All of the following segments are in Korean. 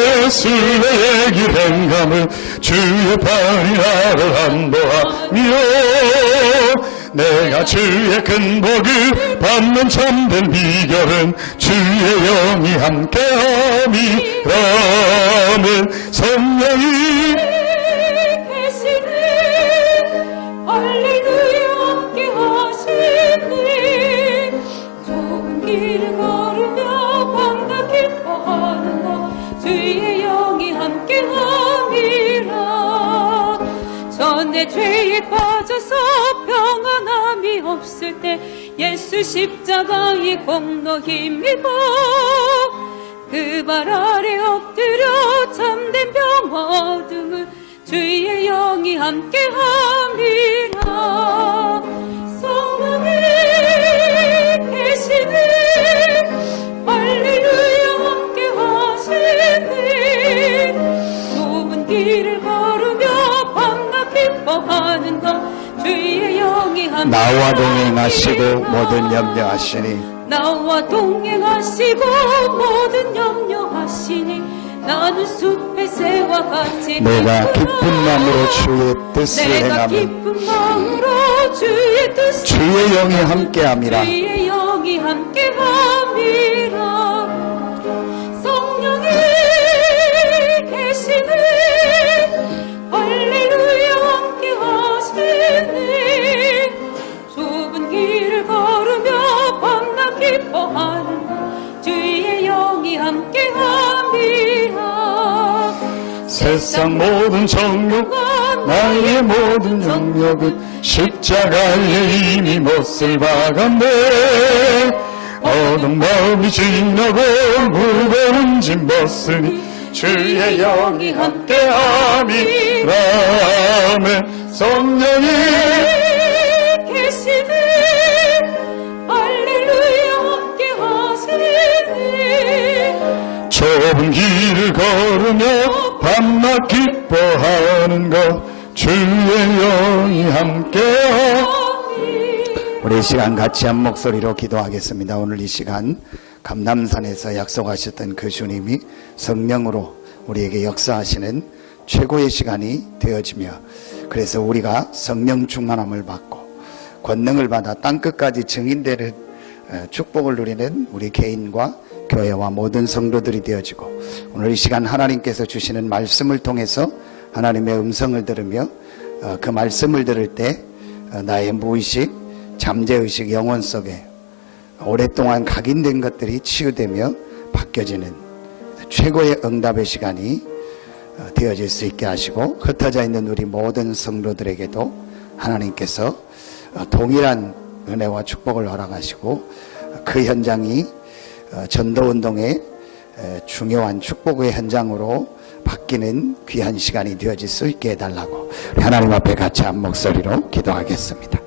예수의 길행함을 주의 팔이 나를 안보하며 내가 주의 큰 복을 받는 참된 비결은 주의 영이 함께함이라는 성령이 계시네. 할렐루야 함께 하시네. 좁은 길을 걸으며 밤낮 기뻐하는 것 주의 영이 함께함이라. 전에 죄에 빠져서 평안함이 없을 때 예수 십자가의 공로 힘입어 그 발 아래 엎드려 참된 평화 얻음을 주의 영이 함께함이라. 성령이 계시네. 할렐루야 함께 하시네. 좁은 길을 걸으며 밤낮 기뻐하는 것 주의 영이 함께함이라. 나와 동행하시고 모든 염려하시니 나와 동행하시고 모든 염려하시니 나는 숲의 새와 같이 내가 기쁜 마음으로 주의 뜻을 내가 행하면 기쁜 마음으로 주의 뜻을 주의 영이 함께함이라. 주의 영이 함께함이라. 성령이 계시네. 할렐루야 함께 하시네. 좁은 길을 걸으며 밤낮 기뻐하는 것 주의 영이 함께함이라. 세상 모든 정욕 나의 모든 영역은 십자가에 이미 못을 박았네. 어두운 마음이 지나고 무거운 짐 벗으니 주의 영이 함께함이라면 성령이 계시네. 할렐루야 함께 하시네. 좁은 길을 걸으며 밤낮 기뻐하는 것 주의 영이 함께함. 우리 이 시간 같이 한 목소리로 기도하겠습니다. 오늘 이 시간 감람산에서 약속하셨던 그 주님이 성령으로 우리에게 역사하시는 최고의 시간이 되어지며, 그래서 우리가 성령 충만함을 받고 권능을 받아 땅끝까지 증인되는 축복을 누리는 우리 개인과 교회와 모든 성도들이 되어지고, 오늘 이 시간 하나님께서 주시는 말씀을 통해서 하나님의 음성을 들으며 그 말씀을 들을 때 나의 무의식, 잠재의식, 영혼 속에 오랫동안 각인된 것들이 치유되며 바뀌어지는 최고의 응답의 시간이 되어질 수 있게 하시고, 흩어져 있는 우리 모든 성도들에게도 하나님께서 동일한 은혜와 축복을 허락하시고 그 현장이 전도운동의 중요한 축복의 현장으로 바뀌는 귀한 시간이 되어질 수 있게 해달라고 하나님 앞에 같이 한 목소리로 기도하겠습니다.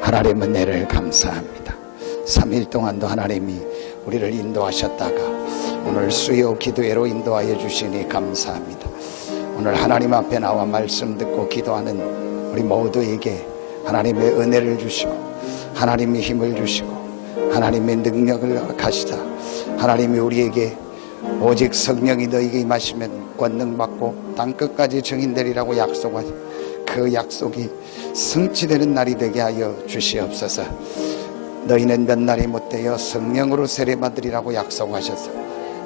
하나님 은혜를 감사합니다. 3일 동안도 하나님이 우리를 인도하셨다가 오늘 수요 기도회로 인도하여 주시니 감사합니다. 오늘 하나님 앞에 나와 말씀 듣고 기도하는 우리 모두에게 하나님의 은혜를 주시고 하나님의 힘을 주시고 하나님의 능력을 가시다. 하나님이 우리에게 오직 성령이 너희에게 임하시면 권능 받고 땅끝까지 증인되리라고 약속하신 그 약속이 성취되는 날이 되게 하여 주시옵소서. 너희는 몇 날이 못되어 성령으로 세례받으리라고 약속하셔서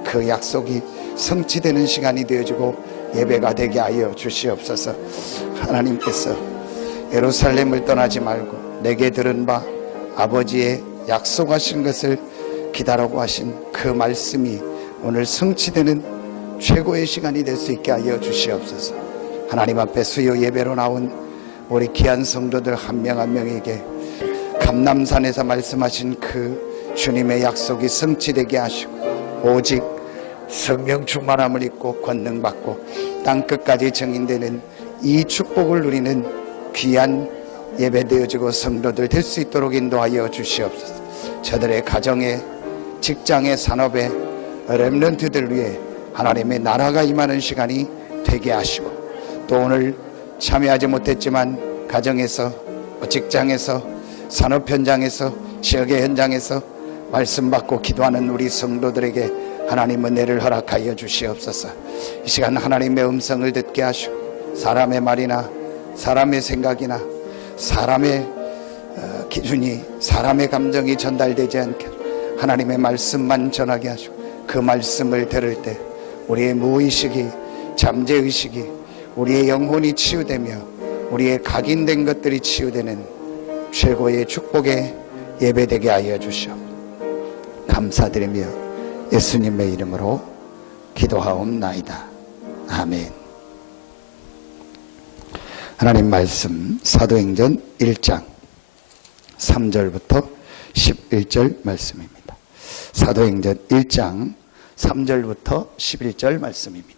그 약속이 성취되는 시간이 되어지고 예배가 되게 하여 주시옵소서. 하나님께서 예루살렘을 떠나지 말고 내게 들은 바 아버지의 약속하신 것을 기다라고 하신 그 말씀이 오늘 성취되는 최고의 시간이 될 수 있게 하여 주시옵소서. 하나님 앞에 수요 예배로 나온 우리 귀한 성도들 한 명 한 명에게 감람산에서 말씀하신 그 주님의 약속이 성취되게 하시고 오직 성령 충만함을 입고 권능 받고 땅끝까지 증인되는 이 축복을 누리는 귀한 예배 되어지고 성도들 될 수 있도록 인도하여 주시옵소서. 저들의 가정에, 직장의, 산업에 렘넌트들 위해 하나님의 나라가 임하는 시간이 되게 하시고, 또 오늘 참여하지 못했지만 가정에서, 직장에서, 산업 현장에서, 지역의 현장에서 말씀 받고 기도하는 우리 성도들에게 하나님 은혜를 허락하여 주시옵소서. 이 시간 하나님의 음성을 듣게 하시고 사람의 말이나 사람의 생각이나 사람의 기준이 사람의 감정이 전달되지 않게 하나님의 말씀만 전하게 하시고 그 말씀을 들을 때 우리의 무의식이 잠재의식이 우리의 영혼이 치유되며 우리의 각인된 것들이 치유되는 최고의 축복의 예배되게 하여 주시옵. 감사드리며 예수님의 이름으로 기도하옵나이다. 아멘. 하나님 말씀 사도행전 1장 3절부터 11절 말씀입니다. 사도행전 1장 3절부터 11절 말씀입니다.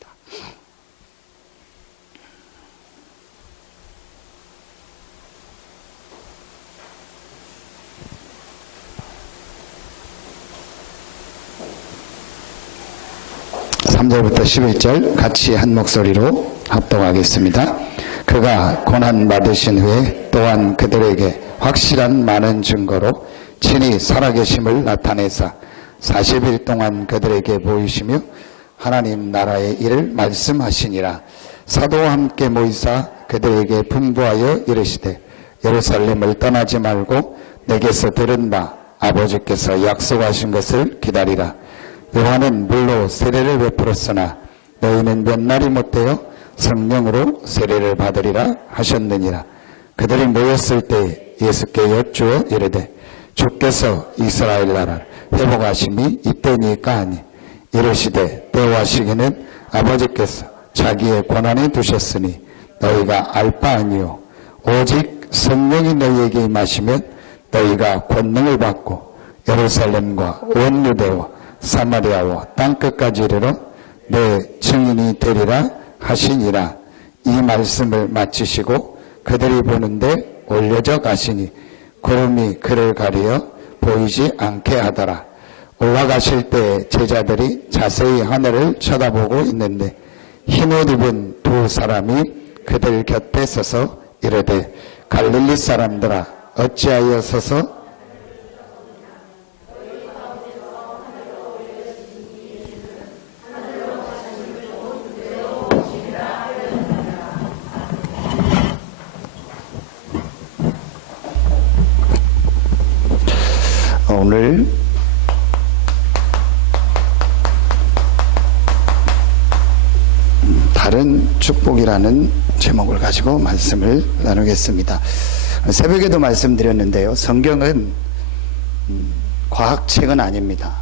(3절부터 11절) 같이 한 목소리로 합독하겠습니다. 그가 고난받으신 후에 또한 그들에게 확실한 많은 증거로 친히 살아계심을 나타내사 40일 동안 그들에게 보이시며 하나님 나라의 일을 말씀하시니라. 사도와 함께 모이사 그들에게 분부하여 이르시되 예루살렘을 떠나지 말고 내게서 들은 바 아버지께서 약속하신 것을 기다리라. 요한은 물로 세례를 베풀었으나 너희는 몇 날이 못되어 성령으로 세례를 받으리라 하셨느니라. 그들이 모였을 때 예수께 여쭈어 이르되 주께서 이스라엘 나라를 회복하심이 이때니까 하니 이르시되 때와 시기는 아버지께서 자기의 권한에 두셨으니 너희가 알 바 아니요 오직 성령이 너희에게 임하시면 너희가 권능을 받고 예루살렘과 온 유대와 사마리아와 땅끝까지 이르러 내 증인이 되리라 하시니라. 이 말씀을 마치시고 그들이 보는데 올려져 가시니 구름이 그를 가리어 보이지 않게 하더라. 올라가실 때 제자들이 자세히 하늘을 쳐다보고 있는데 흰옷 입은 두 사람이 그들 곁에 서서 이르되 갈릴리 사람들아 어찌하여 서서 오늘 다른 축복이라는 제목을 가지고 말씀을 나누겠습니다. 새벽에도 말씀드렸는데요. 성경은 과학책은 아닙니다.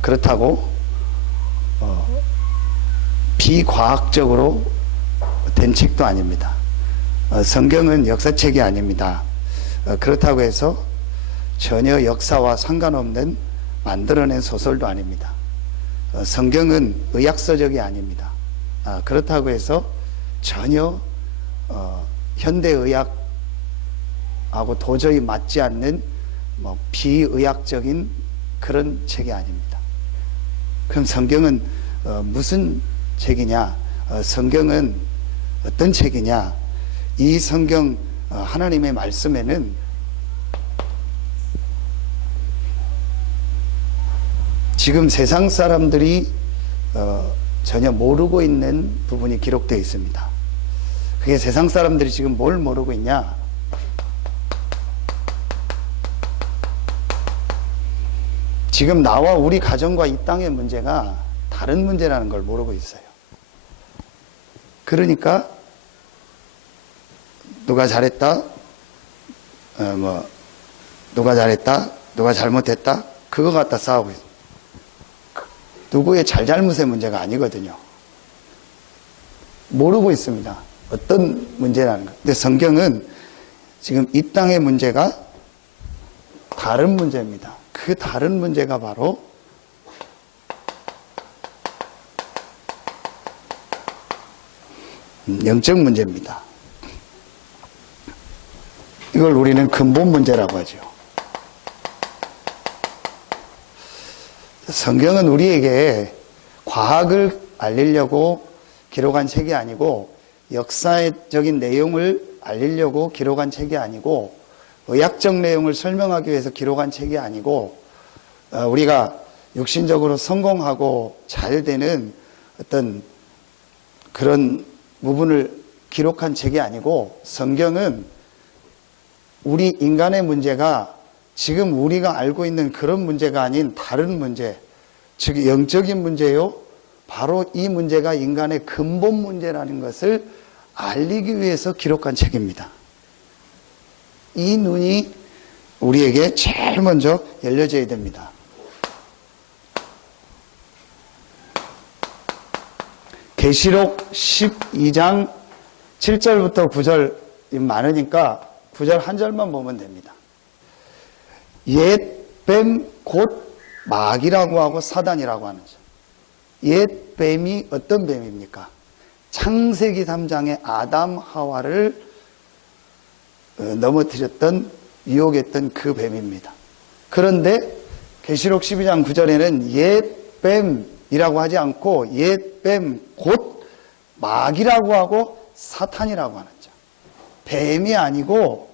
그렇다고 비과학적으로 된 책도 아닙니다. 성경은 역사책이 아닙니다. 그렇다고 해서 전혀 역사와 상관없는 만들어낸 소설도 아닙니다. 성경은 의학서적이 아닙니다. 그렇다고 해서 전혀 현대의학하고 도저히 맞지 않는 비의학적인 그런 책이 아닙니다. 그럼 성경은 무슨 책이냐? 성경은 어떤 책이냐? 이 성경 하나님의 말씀에는 지금 세상 사람들이 전혀 모르고 있는 부분이 기록되어 있습니다. 그게 세상 사람들이 지금 뭘 모르고 있냐? 지금 나와 우리 가정과 이 땅의 문제가 다른 문제라는 걸 모르고 있어요. 그러니까 누가 잘했다, 누가 잘했다, 누가 잘못했다, 그거 갖다 싸우고 있어요. 누구의 잘잘못의 문제가 아니거든요. 모르고 있습니다. 어떤 문제라는 것. 근데 성경은 지금 이 땅의 문제가 다른 문제입니다. 그 다른 문제가 바로 영적 문제입니다. 이걸 우리는 근본 문제라고 하죠. 성경은 우리에게 과학을 알리려고 기록한 책이 아니고 역사적인 내용을 알리려고 기록한 책이 아니고 의학적 내용을 설명하기 위해서 기록한 책이 아니고 우리가 육신적으로 성공하고 잘 되는 어떤 그런 부분을 기록한 책이 아니고, 성경은 우리 인간의 문제가 지금 우리가 알고 있는 그런 문제가 아닌 다른 문제, 즉 영적인 문제요, 바로 이 문제가 인간의 근본 문제라는 것을 알리기 위해서 기록한 책입니다. 이 눈이 우리에게 제일 먼저 열려져야 됩니다. 계시록 12장 7절부터 9절이 많으니까 9절 한 절만 보면 됩니다. 옛뱀 곧 마귀라고 하고 사단이라고 하는 점. 옛뱀이 어떤 뱀입니까? 창세기 3장의 아담 하와를 넘어뜨렸던, 유혹했던 그 뱀입니다. 그런데 계시록 12장 9절에는 옛뱀이라고 하지 않고 옛뱀 곧 마귀라고 하고 사탄이라고 하는 점. 뱀이 아니고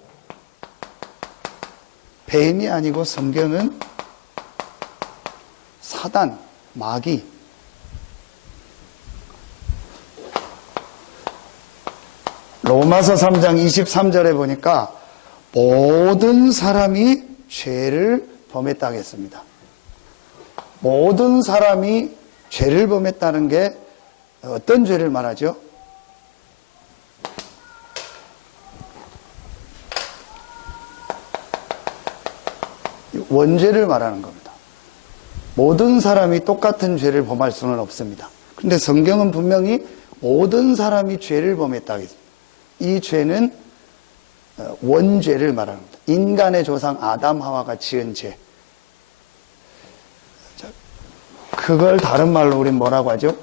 성경은 사단, 마귀. 로마서 3장 23절에 보니까 모든 사람이 죄를 범했다고 했습니다. 모든 사람이 죄를 범했다는 게 어떤 죄를 말하죠? 원죄를 말하는 겁니다. 모든 사람이 똑같은 죄를 범할 수는 없습니다. 그런데 성경은 분명히 모든 사람이 죄를 범했다고 했습니다. 이 죄는 원죄를 말하는 겁니다. 인간의 조상 아담 하와가 지은 죄. 그걸 다른 말로 우린 뭐라고 하죠?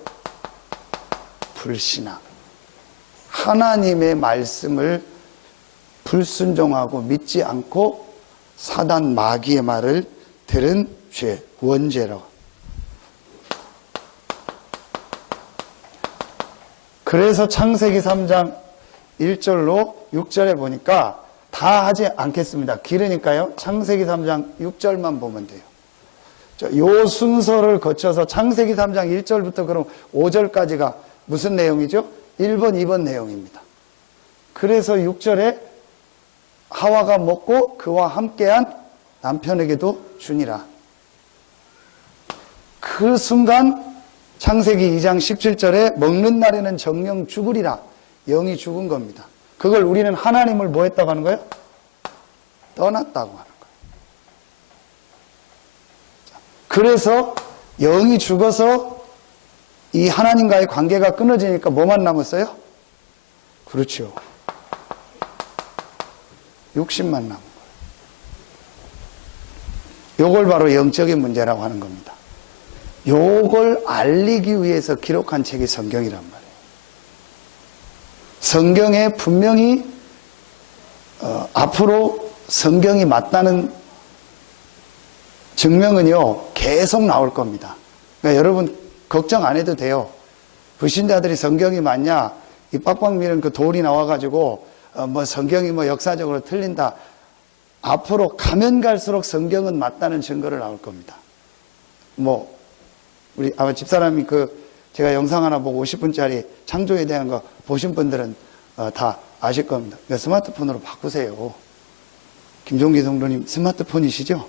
불신앙. 하나님의 말씀을 불순종하고 믿지 않고 사단 마귀의 말을 들은 죄, 원죄라고. 그래서 창세기 3장 1절로 6절에 보니까 다 하지 않겠습니다. 길으니까요. 창세기 3장 6절만 보면 돼요. 요 순서를 거쳐서 창세기 3장 1절부터 그럼 5절까지가 무슨 내용이죠? 1번, 2번 내용입니다. 그래서 6절에 하와가 먹고 그와 함께한 남편에게도 주니라. 그 순간 창세기 2장 17절에 먹는 날에는 정령 죽으리라. 영이 죽은 겁니다. 그걸 우리는 하나님을 뭐 했다고 하는 거예요? 떠났다고 하는 거예요. 그래서 영이 죽어서 이 하나님과의 관계가 끊어지니까 뭐만 남았어요? 그렇죠. 욕심만 남은 거예요. 요걸 바로 영적인 문제라고 하는 겁니다. 요걸 알리기 위해서 기록한 책이 성경이란 말이에요. 성경에 분명히 앞으로 성경이 맞다는 증명은요 계속 나올 겁니다. 그러니까 여러분 걱정 안 해도 돼요. 불신자들이 성경이 맞냐, 이 빡빡 미는 그 돌이 나와가지고 뭐 성경이 뭐 역사적으로 틀린다. 앞으로 가면 갈수록 성경은 맞다는 증거를 나올 겁니다. 뭐 우리 아마 집사람이 제가 영상 하나 보고 50분짜리 창조에 대한 거 보신 분들은 다 아실 겁니다. 그러니까 스마트폰으로 바꾸세요. 김종기 성도님 스마트폰이시죠?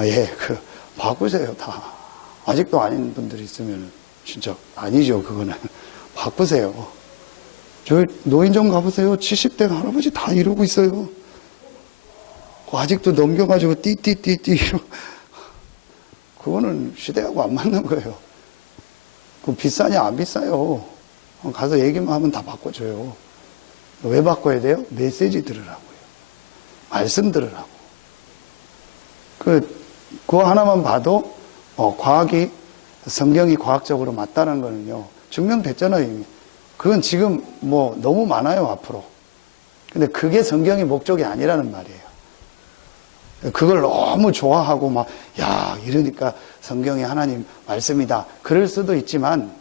예, 바꾸세요, 다. 아직도 아닌 분들이 있으면 진짜 아니죠, 그거는. 바꾸세요. 저희 노인 좀 가보세요. 70대 할아버지 다 이러고 있어요. 아직도 넘겨가지고 띠띠띠띠. 그거는 시대하고 안 맞는 거예요. 그거 비싸냐, 안 비싸요. 가서 얘기만 하면 다 바꿔줘요. 왜 바꿔야 돼요? 메시지 들으라고요. 말씀 들으라고. 그거 하나만 봐도, 성경이 과학적으로 맞다는 거는요, 증명됐잖아요, 이미. 그건 지금 너무 많아요, 앞으로. 근데 그게 성경의 목적이 아니라는 말이에요. 그걸 너무 좋아하고 이러니까 성경이 하나님 말씀이다. 그럴 수도 있지만,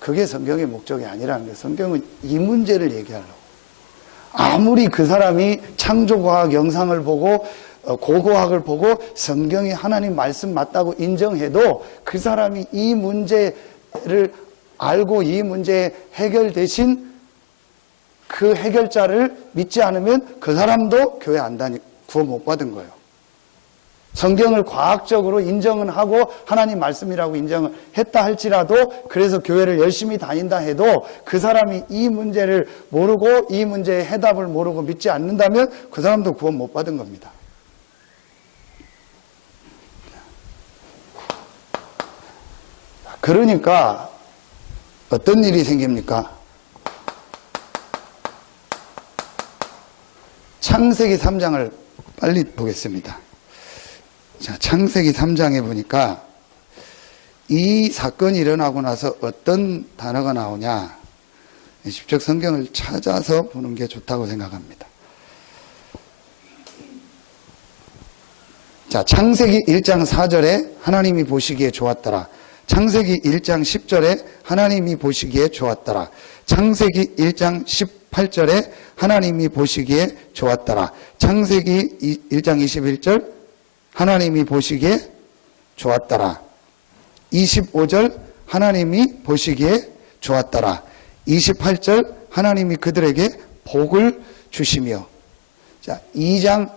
그게 성경의 목적이 아니라는 거예요. 성경은 이 문제를 얘기하려고. 아무리 그 사람이 창조과학 영상을 보고 고고학을 보고 성경이 하나님 말씀 맞다고 인정해도 그 사람이 이 문제를 알고 이 문제의 해결 대신 그 해결자를 믿지 않으면 그 사람도 교회 안 다니, 구원 못 받은 거예요. 성경을 과학적으로 인정은 하고 하나님 말씀이라고 인정을 했다 할지라도 그래서 교회를 열심히 다닌다 해도 그 사람이 이 문제를 모르고 이 문제의 해답을 모르고 믿지 않는다면 그 사람도 구원 못 받은 겁니다. 그러니까 어떤 일이 생깁니까? 창세기 3장을 빨리 보겠습니다. 자, 창세기 3장에 보니까 이 사건이 일어나고 나서 어떤 단어가 나오냐, 직접 성경을 찾아서 보는 게 좋다고 생각합니다. 자, 창세기 1장 4절에 하나님이 보시기에 좋았더라. 창세기 1장 10절에 하나님이 보시기에 좋았더라. 창세기 1장 18절에 하나님이 보시기에 좋았더라. 창세기 1장 21절 하나님이 보시기에 좋았더라. 25절 하나님이 보시기에 좋았더라. 28절 하나님이 그들에게 복을 주시며. 자, 2장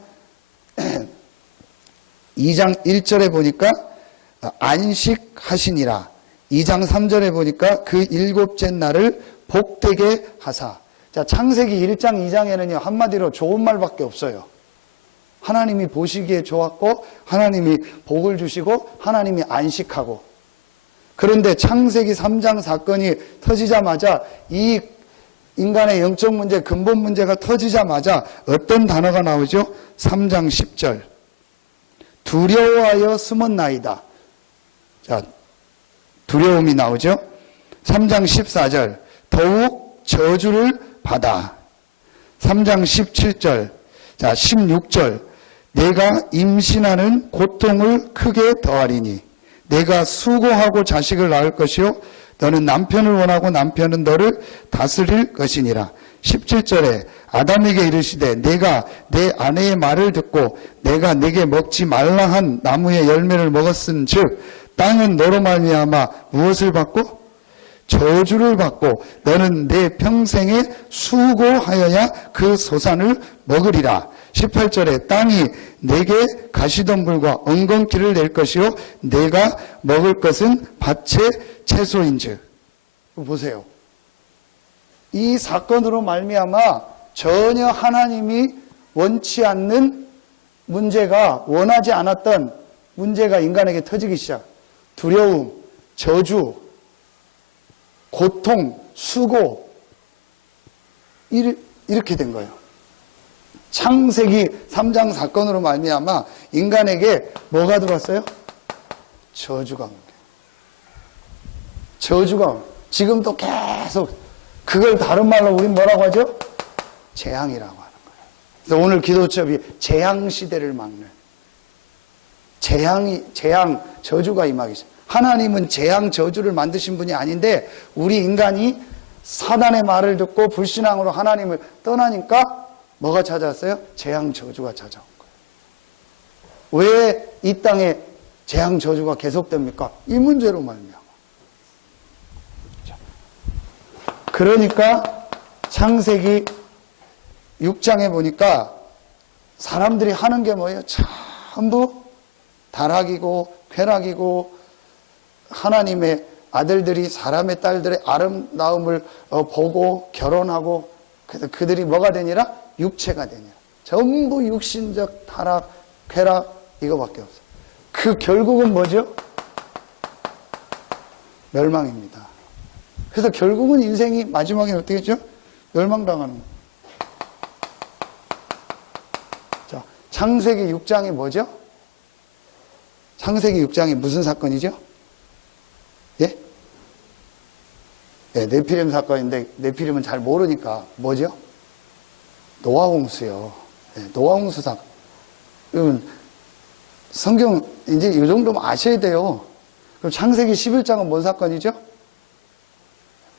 1절에 보니까 안식하시니라. 2장 3절에 보니까 그 일곱째 날을 복되게 하사. 자, 창세기 1장 2장에는요 한마디로 좋은 말밖에 없어요. 하나님이 보시기에 좋았고 하나님이 복을 주시고 하나님이 안식하고. 그런데 창세기 3장 사건이 터지자마자 이 인간의 영적 문제, 근본 문제가 터지자마자 어떤 단어가 나오죠? 3장 10절 두려워하여 숨었나이다. 자, 두려움이 나오죠? 3장 14절 더욱 저주를 받아. 3장 17절 자, 16절 내가 임신하는 고통을 크게 더하리니 내가 수고하고 자식을 낳을 것이요 너는 남편을 원하고 남편은 너를 다스릴 것이니라. 17절에 아담에게 이르시되 내가 내 아내의 말을 듣고 내가 내게 먹지 말라 한 나무의 열매를 먹었은즉 땅은 너로 말미암아 무엇을 받고? 저주를 받고 너는 내 평생에 수고하여야 그 소산을 먹으리라. 18절에 땅이 내게 가시덤불과 엉겅퀴를 낼 것이요 내가 먹을 것은 밭의 채소인즉. 보세요. 이 사건으로 말미암아 전혀 하나님이 원치 않는 문제가, 원하지 않았던 문제가 인간에게 터지기 시작. 두려움, 저주, 고통, 수고, 이렇게 된 거예요. 창세기 3장 사건으로 말미암아 인간에게 뭐가 들어왔어요? 저주가 온 거예요. 저주가 지금도 계속 그걸 다른 말로 우린 뭐라고 하죠? 재앙이라고 하는 거예요. 그래서 오늘 기도첩이 재앙 시대를 막는 재앙, 저주가 임하기 시작. 하나님은 재앙, 저주를 만드신 분이 아닌데 우리 인간이 사단의 말을 듣고 불신앙으로 하나님을 떠나니까 뭐가 찾아왔어요? 재앙, 저주가 찾아온 거예요. 왜 이 땅에 재앙, 저주가 계속됩니까? 이 문제로 말미암아. 그러니까 창세기 6장에 보니까 사람들이 하는 게 뭐예요? 전부 타락이고 쾌락이고 하나님의 아들들이 사람의 딸들의 아름다움을 보고 결혼하고 그래서 그들이 뭐가 되니라? 육체가 되니라. 전부 육신적 타락, 쾌락 이거밖에 없어요. 그 결국은 뭐죠? 멸망입니다. 그래서 결국은 인생이 마지막에 어떻게 했죠? 멸망당하는 거예요. 자, 창세기 6장이 뭐죠? 창세기 6장이 무슨 사건이죠? 예? 네, 네피림 사건인데 네피림은 잘 모르니까 뭐죠? 노아홍수요. 네, 노아홍수 사건. 여러분 성경 이제 이 정도면 아셔야 돼요. 그럼 창세기 11장은 뭔 사건이죠?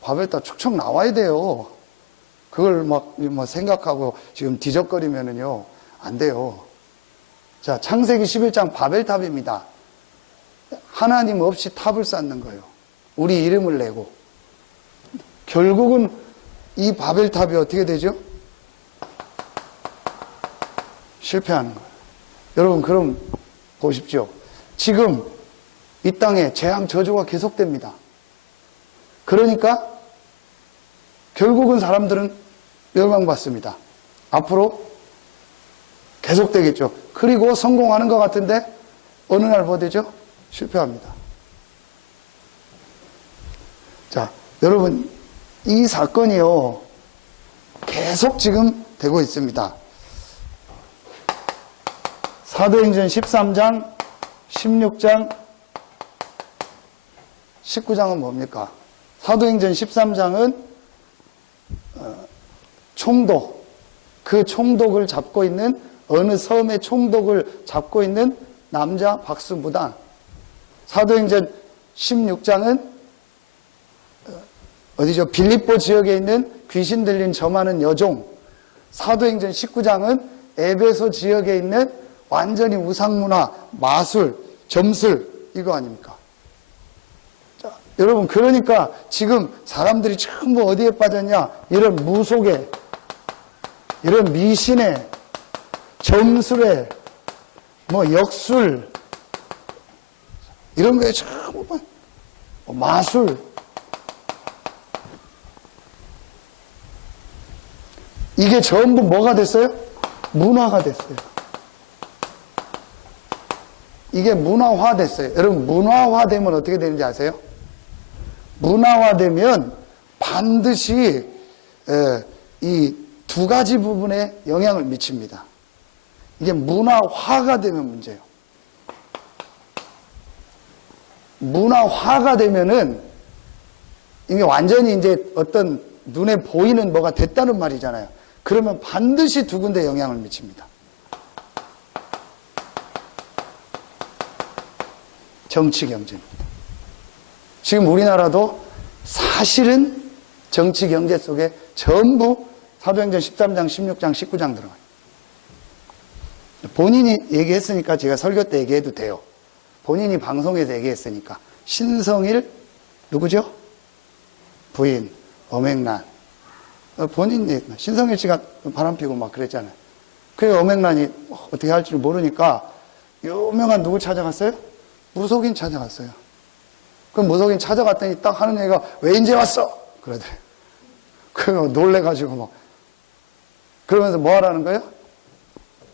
바벨탑 축척 나와야 돼요. 그걸 막 생각하고 지금 뒤적거리면은요 안 돼요. 자, 창세기 11장 바벨탑입니다. 하나님 없이 탑을 쌓는 거예요. 우리 이름을 내고. 결국은 이 바벨탑이 어떻게 되죠? 실패하는 거예요. 여러분, 그럼 보십시오. 지금 이 땅에 재앙 저주가 계속됩니다. 그러니까 결국은 사람들은 멸망받습니다. 앞으로 계속되겠죠. 그리고 성공하는 것 같은데 어느 날 뭐 되죠? 실패합니다. 자, 여러분, 이 사건이요, 계속 지금 되고 있습니다. 사도행전 13장, 16장, 19장은 뭡니까? 사도행전 13장은 총독, 그 총독을 잡고 있는, 어느 섬의 총독을 잡고 있는 남자 박수무당. 사도행전 16장은 어디죠? 빌립보 지역에 있는 귀신 들린 점하는 여종. 사도행전 19장은 에베소 지역에 있는 완전히 우상문화, 마술, 점술, 이거 아닙니까? 자, 여러분, 그러니까 지금 사람들이 전부 어디에 빠졌냐? 이런 무속에, 이런 미신에, 점술에, 뭐 역술, 이런 거에 전부 마술. 이게 전부 뭐가 됐어요? 문화가 됐어요. 이게 문화화 됐어요. 여러분, 문화화되면 어떻게 되는지 아세요? 문화화되면 반드시 이 두 가지 부분에 영향을 미칩니다. 이게 문화화가 되면 문제예요. 문화화가 되면은 이게 완전히 이제 어떤 눈에 보이는 뭐가 됐다는 말이잖아요. 그러면 반드시 두 군데 영향을 미칩니다. 정치, 경제입니다. 지금 우리나라도 사실은 정치, 경제 속에 전부 사도행전 13장, 16장, 19장 들어가요. 본인이 얘기했으니까 제가 설교 때 얘기해도 돼요. 본인이 방송에서 얘기했으니까. 신성일, 누구죠? 부인, 엄앵란. 본인이, 신성일 씨가 바람피고 막 그랬잖아요. 그래, 엄앵란이 어떻게 할 줄 모르니까 유명한 누구 찾아갔어요? 무속인 찾아갔어요. 그럼 무속인 찾아갔더니 딱 하는 얘기가, 왜 이제 왔어? 그러더래. 그래서 놀래가지고 막. 그러면서 뭐 하라는 거예요?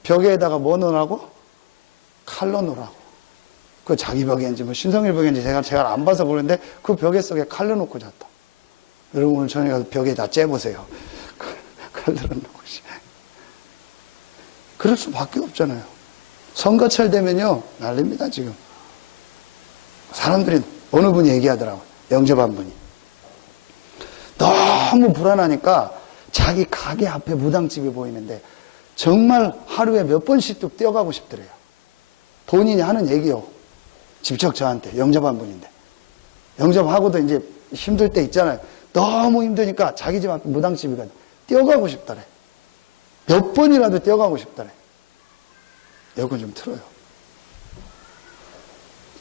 벽에다가 뭐 넣으라고? 칼로 넣으라고. 그 자기 벽인지 뭐 신성일 벽인지 제가 안 봐서 모르는데 그 벽에 속에 칼로 놓고 잤다. 여러분 오늘 저녁에 가서 벽에다 째보세요. 칼로 놓고. 그럴 수밖에 없잖아요. 선거철 되면요 난립니다 지금. 사람들이 어느 분이 얘기하더라고요. 영접한 분이. 너무 불안하니까 자기 가게 앞에 무당집이 보이는데 정말 하루에 몇 번씩 뚝 뛰어가고 싶더래요. 본인이 하는 얘기요. 직접 저한테 영접한 분인데. 영접하고도 이제 힘들 때 있잖아요. 너무 힘드니까 자기 집 앞에 무당집이거든. 뛰어가고 싶더래. 몇 번이라도 뛰어가고 싶더래. 에어컨 좀 틀어요.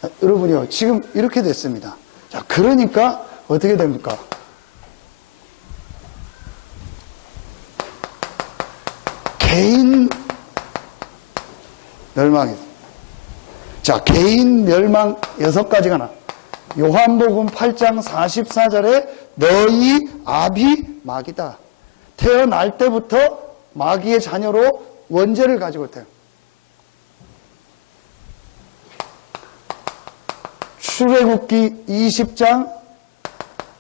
자, 여러분이요. 지금 이렇게 됐습니다. 자, 그러니까 어떻게 됩니까? 개인 멸망이. 자, 개인 멸망 6가지가 나. 요한복음 8장 44절에 너희 아비 마귀다. 태어날 때부터 마귀의 자녀로 원죄를 가지고 태어. 출애굽기 20장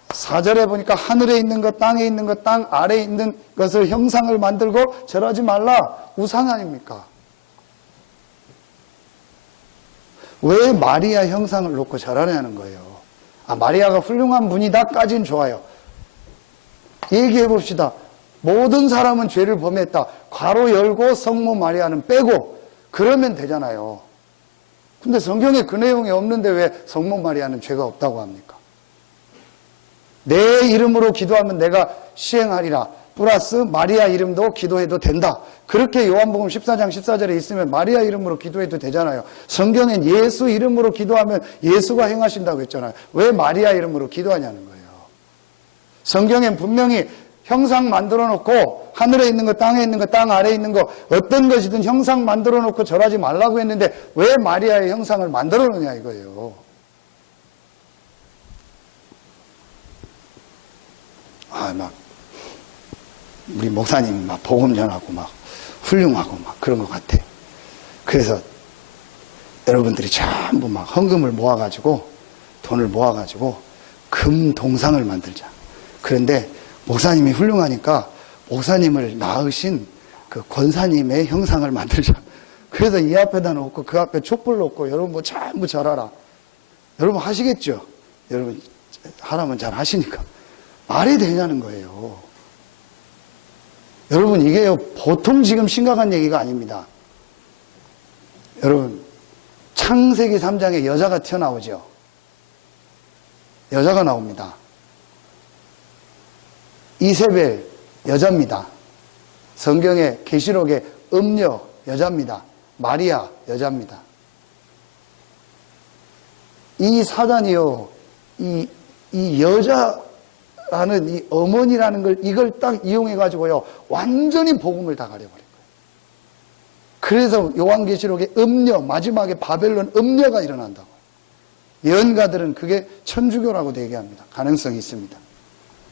4절에 보니까 하늘에 있는 것, 땅에 있는 것, 땅 아래에 있는 것을 형상을 만들고 절하지 말라. 우상 아닙니까? 왜 마리아 형상을 놓고 절하냐는 거예요. 아, 마리아가 훌륭한 분이다까지는 좋아요. 얘기해 봅시다. 모든 사람은 죄를 범했다. 괄호 열고 성모 마리아는 빼고 그러면 되잖아요. 근데 성경에 그 내용이 없는데 왜 성모 마리아는 죄가 없다고 합니까? 내 이름으로 기도하면 내가 시행하리라. 플러스 마리아 이름도 기도해도 된다. 그렇게 요한복음 14장 14절에 있으면 마리아 이름으로 기도해도 되잖아요. 성경엔 예수 이름으로 기도하면 예수가 행하신다고 했잖아요. 왜 마리아 이름으로 기도하냐는 거예요. 성경엔 분명히 형상 만들어 놓고 하늘에 있는 거, 땅에 있는 거, 땅 아래에 있는 거 어떤 것이든 형상 만들어 놓고 절하지 말라고 했는데 왜 마리아의 형상을 만들어 놓냐 이거예요. 막 우리 목사님이 막 복음 전하고 막 훌륭하고 막 그런 것 같아. 그래서 여러분들이 전부 막 헌금을 모아가지고 돈을 모아가지고 금 동상을 만들자. 그런데 목사님이 훌륭하니까 목사님을 낳으신 그 권사님의 형상을 만들자. 그래서 이 앞에다 놓고 그 앞에 촛불 놓고 여러분 뭐 전부 절하라. 여러분 하시겠죠? 여러분 하라면 잘 하시니까. 말이 되냐는 거예요. 여러분 이게요 보통 지금 심각한 얘기가 아닙니다. 여러분 창세기 3장에 여자가 튀어나오죠. 여자가 나옵니다. 이세벨 여자입니다. 성경의 계시록의 음녀 여자입니다. 마리아 여자입니다. 이 사단이요 이 여자라는 이 어머니라는 걸 이걸 딱 이용해 가지고요 완전히 복음을 다 가려버린 거예요. 그래서 요한계시록의 음녀 마지막에 바벨론 음녀가 일어난다고. 예언가들은 그게 천주교라고도 얘기합니다. 가능성이 있습니다.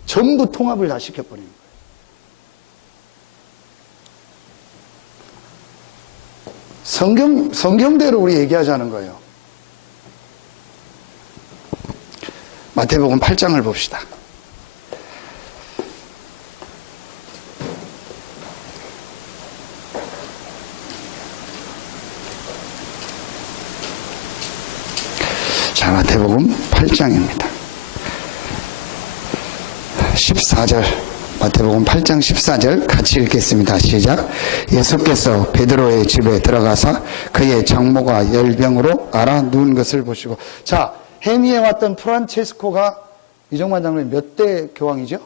전부 통합을 다 시켜버리는 거예요. 성경대로 우리 얘기하자는 거예요. 마태복음 8장을 봅시다. 자, 마태복음 8장입니다. 14절, 마태복음 8장 14절 같이 읽겠습니다. 시작. 예수께서 베드로의 집에 들어가사 그의 장모가 열병으로 앓아 누운 것을 보시고. 자, 해미에 왔던 프란체스코가 이정만 장로님 몇 대 교황이죠?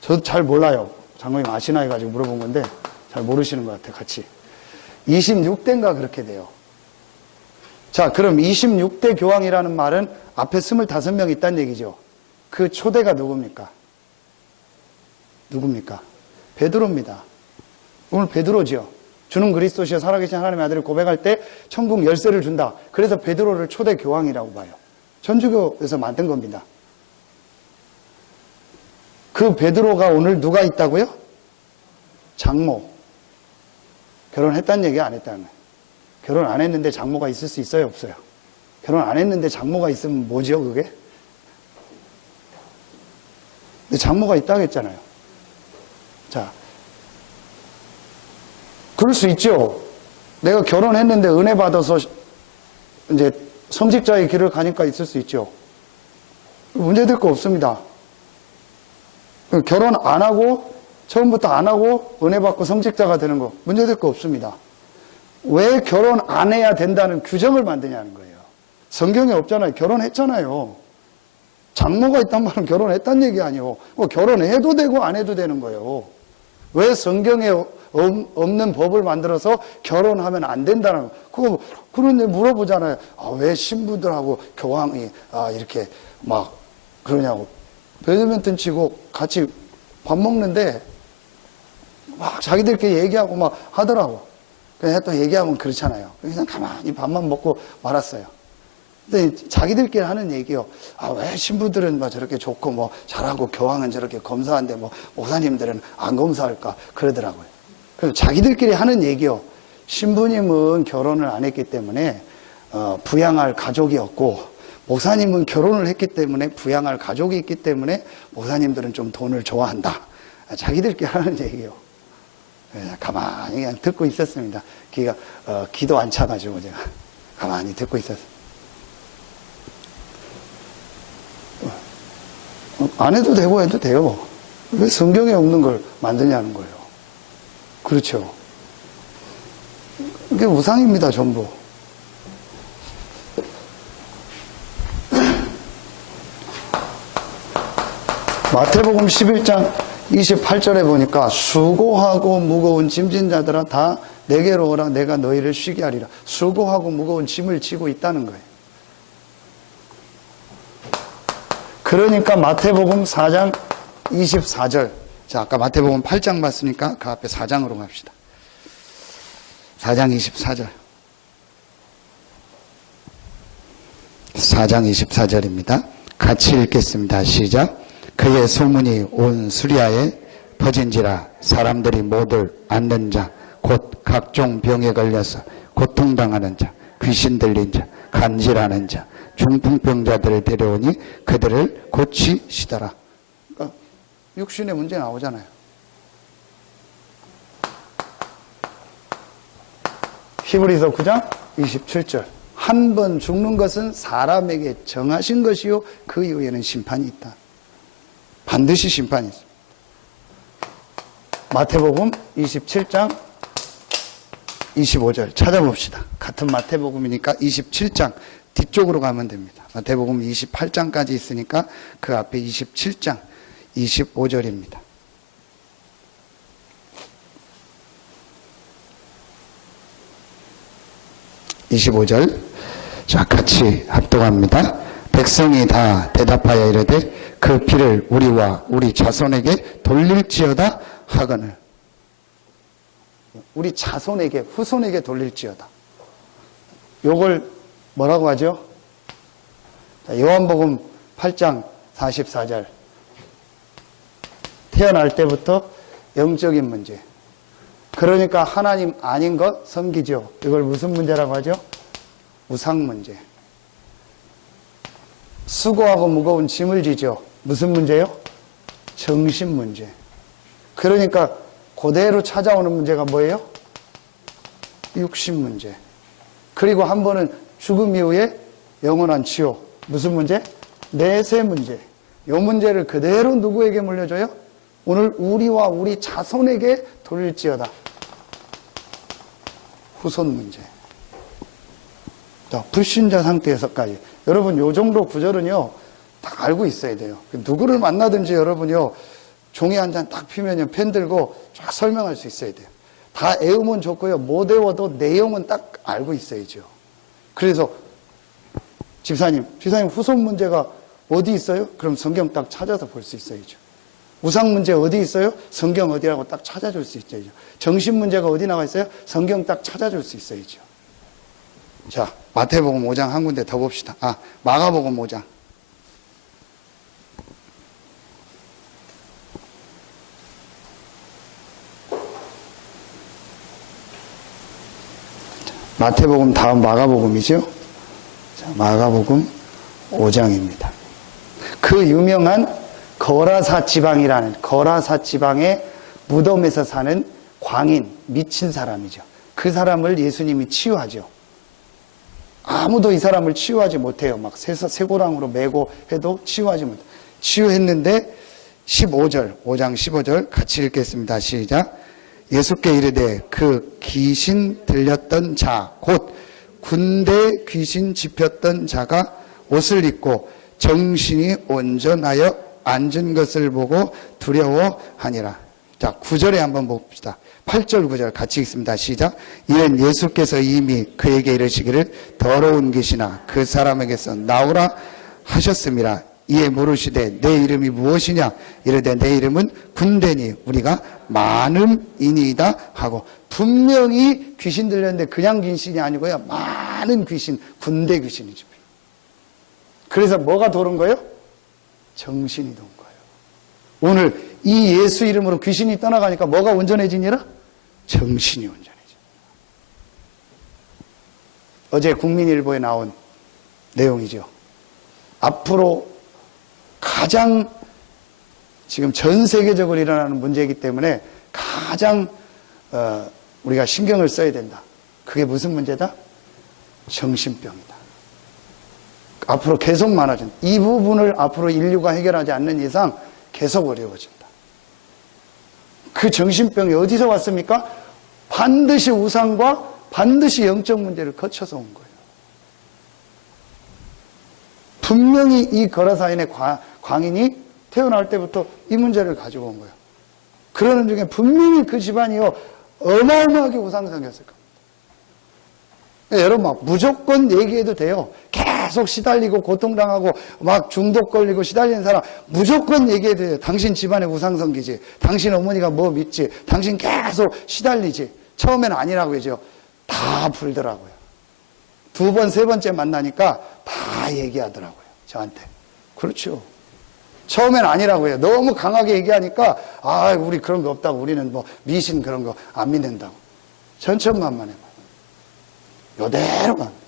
저도 잘 몰라요. 장로님 아시나 해가지고 물어본 건데 잘 모르시는 것 같아요. 같이 26대인가 그렇게 돼요. 자, 그럼 26대 교황이라는 말은 앞에 25명 있다는 얘기죠. 그 초대가 누굽니까? 누굽니까? 베드로입니다. 오늘 베드로죠. 주는 그리스도시여 살아계신 하나님의 아들을 고백할 때 천국 열쇠를 준다. 그래서 베드로를 초대 교황이라고 봐요. 천주교에서 만든 겁니다. 그 베드로가 오늘 누가 있다고요? 장모. 결혼했다는 얘기 안 했다는 거예요. 결혼 안 했는데 장모가 있을 수 있어요? 없어요? 결혼 안 했는데 장모가 있으면 뭐죠 그게? 근데 장모가 있다고 했잖아요. 자, 그럴 수 있죠. 내가 결혼했는데 은혜 받아서 이제 성직자의 길을 가니까 있을 수 있죠. 문제될 거 없습니다. 결혼 안 하고 처음부터 안 하고 은혜 받고 성직자가 되는 거 문제될 거 없습니다. 왜 결혼 안 해야 된다는 규정을 만드냐는 거예요. 성경에 없잖아요. 결혼했잖아요. 장모가 있단 말은 결혼했다는 얘기 아니에요. 결혼해도 되고 안 해도 되는 거예요. 왜 성경에 없는 법을 만들어서 결혼하면 안 된다는 거. 그런데 물어보잖아요. 왜 신부들하고 교황이 이렇게 막 그러냐고. 배드민턴 치고 같이 밥 먹는데 막 자기들끼리 얘기하고 막 하더라고. 그냥 또 얘기하면 그렇잖아요. 그냥 가만히 밥만 먹고 말았어요. 근데 자기들끼리 하는 얘기요. 왜 신부들은 뭐 저렇게 좋고 뭐 잘하고 교황은 저렇게 검사한데 뭐 목사님들은 안 검사할까 그러더라고요. 그래서 자기들끼리 하는 얘기요. 신부님은 결혼을 안 했기 때문에 부양할 가족이 없고 목사님은 결혼을 했기 때문에 부양할 가족이 있기 때문에 목사님들은 좀 돈을 좋아한다. 자기들끼리 하는 얘기요. 가만히 그냥 듣고 있었습니다. 기도 안 차가지고 제가 가만히 듣고 있었어요. 안 해도 되고 해도 돼요. 왜 성경에 없는 걸 만드냐는 거예요. 그렇죠. 이게 우상입니다, 전부. 마태복음 11장 28절에 보니까 수고하고 무거운 짐진 자들아 다 내게로 오라 내가 너희를 쉬게 하리라. 수고하고 무거운 짐을 지고 있다는 거예요. 그러니까 마태복음 4장 24절. 자, 아까 마태복음 8장 봤으니까 그 앞에 4장으로 갑시다. 4장 24절. 4장 24절입니다. 같이 읽겠습니다. 시작. 그의 소문이 온 수리아에 퍼진지라 사람들이 모두 앓는 자, 곧 각종 병에 걸려서 고통당하는 자, 귀신 들린 자, 간질하는 자, 중풍병자들을 데려오니 그들을 고치시더라. 그러니까 육신의 문제 나오잖아요. 히브리서 9장 27절. 한 번 죽는 것은 사람에게 정하신 것이요 그 이후에는 심판이 있다. 반드시 심판이 있습니다. 마태복음 27장 25절 찾아봅시다. 같은 마태복음이니까 27장 뒤쪽으로 가면 됩니다. 마태복음 28장까지 있으니까 그 앞에 27장 25절입니다. (25절) 자, 같이 합독합니다. 백성이 다 대답하여 이르되 그 피를 우리와 우리 자손에게 돌릴지어다 하거늘. 우리 자손에게, 후손에게 돌릴지어다. 요걸 뭐라고 하죠? 자, 요한복음 8장 44절. 태어날 때부터 영적인 문제. 그러니까 하나님 아닌 것 섬기죠. 이걸 무슨 문제라고 하죠? 우상 문제. 수고하고 무거운 짐을 지죠. 무슨 문제요? 정신 문제. 그러니까 그대로 찾아오는 문제가 뭐예요? 육신 문제. 그리고 한 번은 죽음 이후에 영원한 지옥. 무슨 문제? 내세 문제. 이 문제를 그대로 누구에게 물려줘요? 오늘 우리와 우리 자손에게 돌릴지어다. 후손 문제. 불신자 상태에서까지. 여러분, 요 정도 구절은요, 딱 알고 있어야 돼요. 누구를 만나든지 여러분요, 종이 한 잔 딱 피면요, 펜 들고 쫙 설명할 수 있어야 돼요. 다 외우면 좋고요, 못 외워도 내용은 딱 알고 있어야죠. 그래서, 집사님 후손 문제가 어디 있어요? 그럼 성경 딱 찾아서 볼 수 있어야죠. 우상 문제 어디 있어요? 성경 어디라고 딱 찾아줄 수 있어야죠. 정신 문제가 어디 나와 있어요? 성경 딱 찾아줄 수 있어야죠. 자, 마태복음 5장 한 군데 더 봅시다. 마가복음 5장. 마태복음 다음 마가복음이죠. 자, 마가복음 5장입니다. 그 유명한 거라사 지방이라는, 거라사 지방의 무덤에서 사는 광인, 미친 사람이죠. 그 사람을 예수님이 치유하죠. 아무도 이 사람을 치유하지 못해요. 막 쇠고랑으로 메고 해도 치유하지 못해요. 치유했는데 15절, 5장 15절 같이 읽겠습니다. 시작. 예수께 이르되 그 귀신 들렸던 자, 곧 군대 귀신 집혔던 자가 옷을 입고 정신이 온전하여 앉은 것을 보고 두려워하니라. 자, 9절에 한번 봅시다. 8절 9절 같이 읽습니다. 시작. 이는 예수께서 이미 그에게 이르시기를 더러운 귀신아 그 사람에게서 나오라 하셨음이라. 이에 물으시되 내 이름이 무엇이냐 이르되 내 이름은 군대니 우리가 많음이니이다 하고, 분명히 귀신 들렸는데 그냥 귀신이 아니고요, 많은 귀신, 군대 귀신이죠. 그래서 뭐가 도는 거예요? 정신이 도는 거예요. 오늘 이 예수 이름으로 귀신이 떠나가니까 뭐가 온전해지니라? 정신이 온전해져. 어제 국민일보에 나온 내용이죠. 앞으로 가장 지금 전 세계적으로 일어나는 문제이기 때문에 가장 우리가 신경을 써야 된다. 그게 무슨 문제다? 정신병이다. 앞으로 계속 많아진다. 이 부분을 앞으로 인류가 해결하지 않는 이상 계속 어려워진다. 그 정신병이 어디서 왔습니까? 반드시 우상과 반드시 영적 문제를 거쳐서 온 거예요. 분명히 이 거라사인의 광인이 태어날 때부터 이 문제를 가지고 온 거예요. 그러는 중에 분명히 그 집안이요, 어마어마하게 우상숭배였을 겁니다. 여러분, 막 무조건 얘기해도 돼요. 계속 시달리고 고통당하고 막 중독 걸리고 시달리는 사람 무조건 얘기해도 돼요. 당신 집안에 우상숭배지, 당신 어머니가 뭐 믿지, 당신 계속 시달리지. 처음에는 아니라고 하죠. 다 풀더라고요. 두 번, 세 번째 만나니까 다 얘기하더라고요. 저한테. 그렇죠. 처음엔 아니라고 해요. 너무 강하게 얘기하니까, 아, 우리 그런 거 없다고. 우리는 뭐 미신 그런 거 안 믿는다고. 천천만만해. 요대로 갑니다.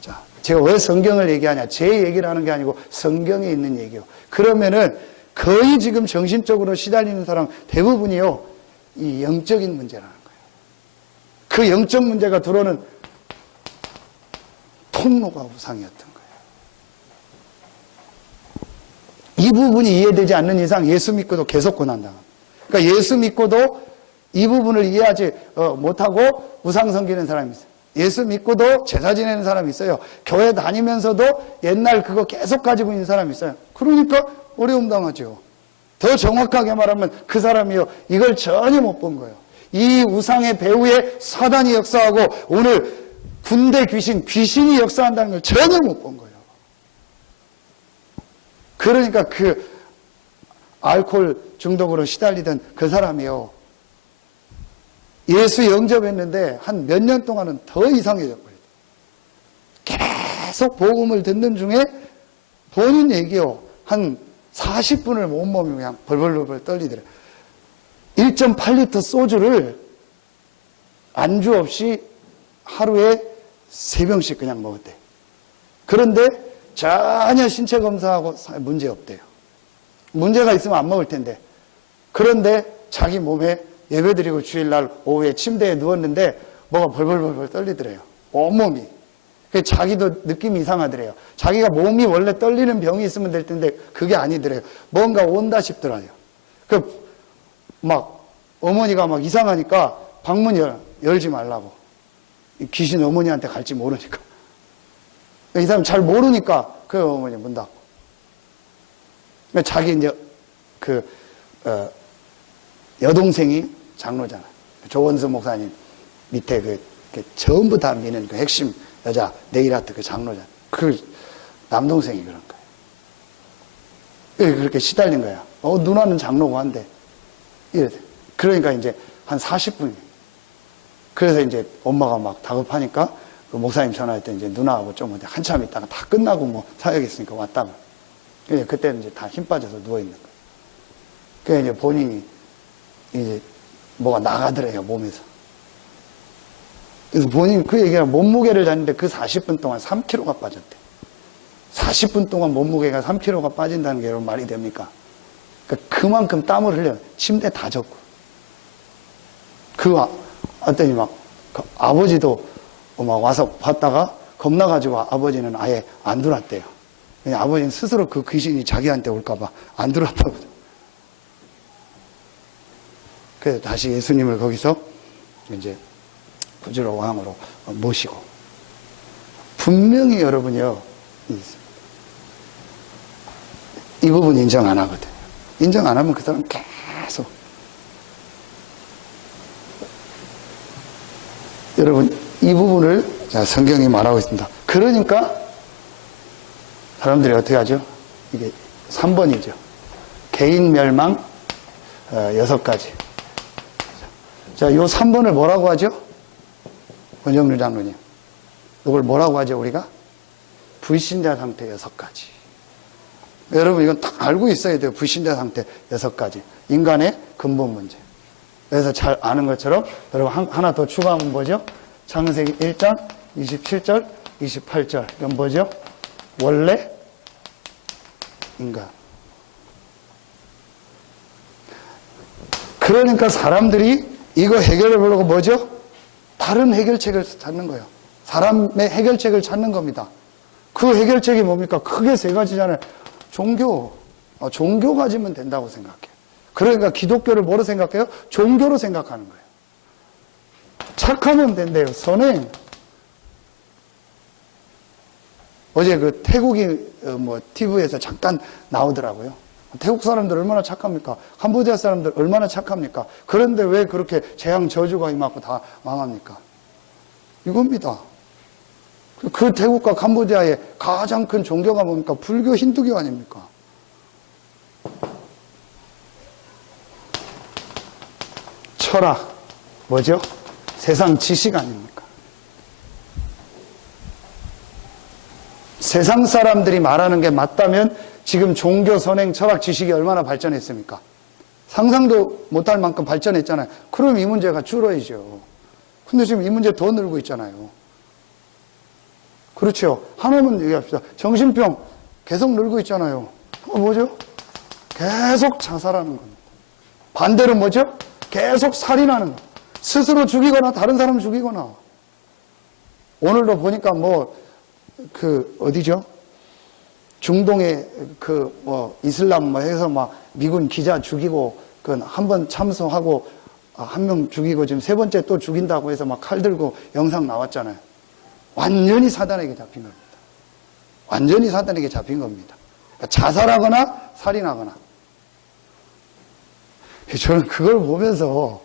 자, 제가 왜 성경을 얘기하냐? 제 얘기를 하는 게 아니고 성경에 있는 얘기요. 그러면은 거의 지금 정신적으로 시달리는 사람 대부분이요, 이 영적인 문제라는 거예요. 그 영적 문제가 들어오는 통로가 우상이었던 거예요. 이 부분이 이해되지 않는 이상 예수 믿고도 계속 고난당합니다. 그러니까 예수 믿고도 이 부분을 이해하지 못하고 우상 섬기는 사람이 있어요. 예수 믿고도 제사 지내는 사람이 있어요. 교회 다니면서도 옛날 그거 계속 가지고 있는 사람이 있어요. 그러니까 어려움 당하죠. 더 정확하게 말하면 그 사람이요, 이걸 전혀 못 본 거예요. 이 우상의 배후에 사단이 역사하고 오늘 군대 귀신이 역사한다는 걸 전혀 못 본 거예요. 그러니까 그 알코올 중독으로 시달리던 그 사람이요, 예수 영접했는데 한 몇 년 동안은 더 이상해졌고요. 계속 복음을 듣는 중에 본인 얘기요, 한 40분을 온몸이 그냥 벌벌벌 떨리더래요. 1.8리터 소주를 안주 없이 하루에 3병씩 그냥 먹었대요. 그런데 전혀 신체 검사하고 문제 없대요. 문제가 있으면 안 먹을 텐데. 그런데 자기 몸에 예배드리고 주일날 오후에 침대에 누웠는데 뭐가 벌벌벌 떨리더래요. 온몸이. 자기도 느낌이 이상하더래요. 자기가 몸이 원래 떨리는 병이 있으면 될 텐데 그게 아니더래요. 뭔가 온다 싶더라고요. 막 어머니가 막 이상하니까 방문 열지 말라고. 귀신 어머니한테 갈지 모르니까. 이 사람 잘 모르니까 그 어머니 문 닫고. 자기 이제 여동생이 장로잖아. 조원수 목사님 밑에 전부 다 미는 그 핵심 여자 네일아트 그 장로잖아. 그 남동생이 그런 거야. 그렇게 시달린 거야. 누나는 장로고 한데. 이래. 그러니까 이제 한 40분이. 그래서 이제 엄마가 막 다급하니까 그 목사님 전화할 때 이제 누나하고 좀 한참 있다가 다 끝나고 뭐 사역 있으니까 왔다가. 그때는 이제 다 힘 빠져서 누워있는 거예요. 그래서 이제 본인이 이제 뭐가 나가더래요, 몸에서. 그래서 본인 그 얘기가 몸무게를 쟀는데 그 40분 동안 3kg가 빠졌대. 40분 동안 몸무게가 3kg가 빠진다는 게 여러분 말이 됩니까? 그러니까 그만큼 땀을 흘려요. 침대 다 젖고. 왔더니 그 아버지도 막 와서 봤다가 겁나가지고 아버지는 아예 안 들어왔대요. 그냥 아버지는 스스로 그 귀신이 자기한테 올까봐 안 들어왔다고. 그래서 다시 예수님을 거기서 이제 구주로 왕으로 모시고. 분명히 여러분이요, 이 부분 인정 안 하거든요. 인정 안 하면 그 사람 계속. 여러분, 이 부분을 성경이 말하고 있습니다. 그러니까 사람들이 어떻게 하죠? 이게 3번이죠. 개인 멸망 6가지. 자, 요 3번을 뭐라고 하죠? 권정률 장로님. 이걸 뭐라고 하죠, 우리가? 불신자 상태 6가지. 여러분, 이건 딱 알고 있어야 돼요. 불신자 상태 6가지. 인간의 근본 문제. 그래서 잘 아는 것처럼 여러분 하나 더 추가하면 뭐죠? 창세기 1장 27절 28절. 이건 뭐죠? 원래 인간. 그러니까 사람들이 이거 해결해 보려고 뭐죠? 다른 해결책을 찾는 거예요. 사람의 해결책을 찾는 겁니다. 그 해결책이 뭡니까? 크게 3가지잖아요. 종교. 종교 가지면 된다고 생각해요. 그러니까 기독교를 뭐로 생각해요? 종교로 생각하는 거예요. 착하면 된대요. 선행. 어제 그 태국이 TV에서 잠깐 나오더라고요. 태국 사람들 얼마나 착합니까? 캄보디아 사람들 얼마나 착합니까? 그런데 왜 그렇게 재앙 저주가 임하고 다 망합니까? 이겁니다. 그 태국과 캄보디아의 가장 큰 종교가 뭡니까? 불교, 힌두교 아닙니까? 철학, 뭐죠? 세상 지식 아닙니까? 세상 사람들이 말하는 게 맞다면 지금 종교, 선행, 철학, 지식이 얼마나 발전했습니까? 상상도 못할 만큼 발전했잖아요. 그럼 이 문제가 줄어야죠. 근데 지금 이 문제 더 늘고 있잖아요. 그렇죠. 하나만 얘기합시다. 정신병 계속 늘고 있잖아요. 뭐죠? 계속 자살하는 겁니다. 반대로 뭐죠? 계속 살인하는 거. 스스로 죽이거나 다른 사람 죽이거나. 오늘도 보니까 어디죠? 중동에 이슬람 해서 막 미군 기자 죽이고, 한 번 참소하고, 한 명 죽이고, 지금 세 번째 또 죽인다고 해서 막 칼 들고 영상 나왔잖아요. 완전히 사단에게 잡힌 겁니다. 완전히 사단에게 잡힌 겁니다. 그러니까 자살하거나 살인하거나. 저는 그걸 보면서,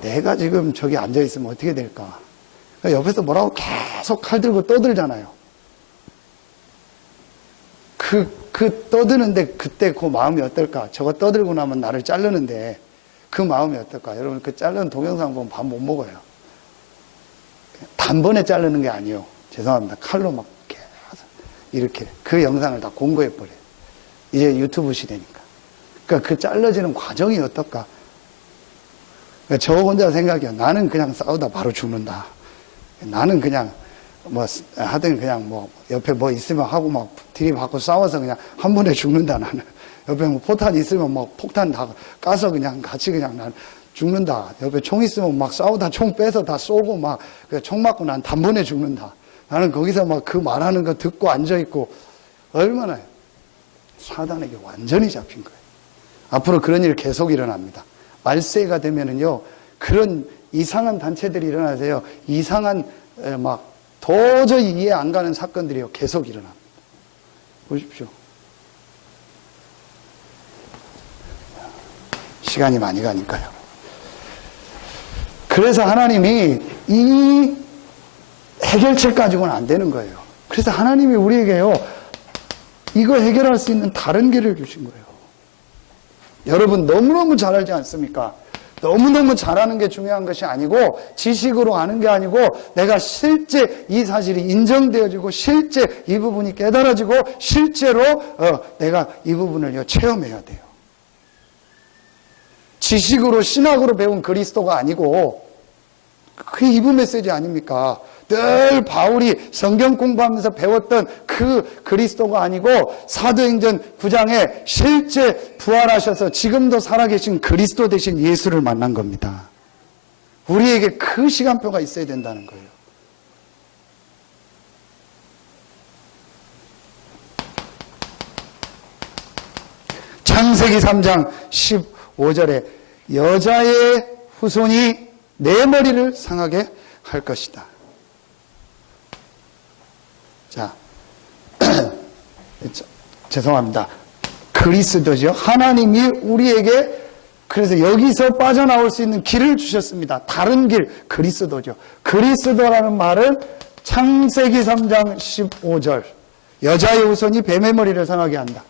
내가 지금 저기 앉아있으면 어떻게 될까? 그러니까 옆에서 뭐라고 계속 칼 들고 떠들잖아요. 그 떠드는데 그때 그 마음이 어떨까? 저거 떠들고 나면 나를 자르는데 그 마음이 어떨까? 여러분, 그 자르는 동영상 보면 밥 못 먹어요. 단번에 자르는 게 아니에요. 죄송합니다. 칼로 막 계속 이렇게 그 영상을 다 공고해버려요. 이제 유튜브 시대니까. 그러니까 그 잘라지는 과정이 어떨까? 그러니까 저 혼자 생각이야. 나는 그냥 싸우다 바로 죽는다. 나는 그냥 하여튼 그냥 옆에 뭐 있으면 하고 막 들이받고 싸워서 그냥 한 번에 죽는다. 나는 옆에 포탄 있으면 막 폭탄 다 까서 그냥 같이 그냥 난 죽는다. 옆에 총 있으면 막 싸우다 총 빼서 다 쏘고 막 총 맞고 난 단번에 죽는다. 나는 거기서 막 그 말하는 거 듣고 앉아있고 얼마나 사단에게 완전히 잡힌 거예요. 앞으로 그런 일 계속 일어납니다. 말세가 되면은요, 그런 이상한 단체들이 일어나세요. 이상한 막 도저히 이해 안 가는 사건들이요 계속 일어납니다. 보십시오. 시간이 많이 가니까요. 그래서 하나님이 이 해결책 가지고는 안 되는 거예요. 그래서 하나님이 우리에게요, 이거 해결할 수 있는 다른 길을 주신 거예요. 여러분 너무너무 잘 알지 않습니까? 너무너무 잘하는 게 중요한 것이 아니고, 지식으로 아는 게 아니고, 내가 실제 이 사실이 인정되어지고, 실제 이 부분이 깨달아지고, 실제로 내가 이 부분을 체험해야 돼요. 지식으로, 신학으로 배운 그리스도가 아니고, 그게 이브 메시지 아닙니까? 늘 바울이 성경 공부하면서 배웠던 그 그리스도가 아니고, 사도행전 9장에 실제 부활하셔서 지금도 살아계신 그리스도 되신 예수를 만난 겁니다. 우리에게 그 시간표가 있어야 된다는 거예요. 창세기 3장 15절에 여자의 후손이 내 머리를 상하게 할 것이다. 자, 죄송합니다. 그리스도죠. 하나님이 우리에게 그래서 여기서 빠져나올 수 있는 길을 주셨습니다. 다른 길, 그리스도죠. 그리스도라는 말은 창세기 3장 15절 여자의 후손이 뱀의 머리를 상하게 한다.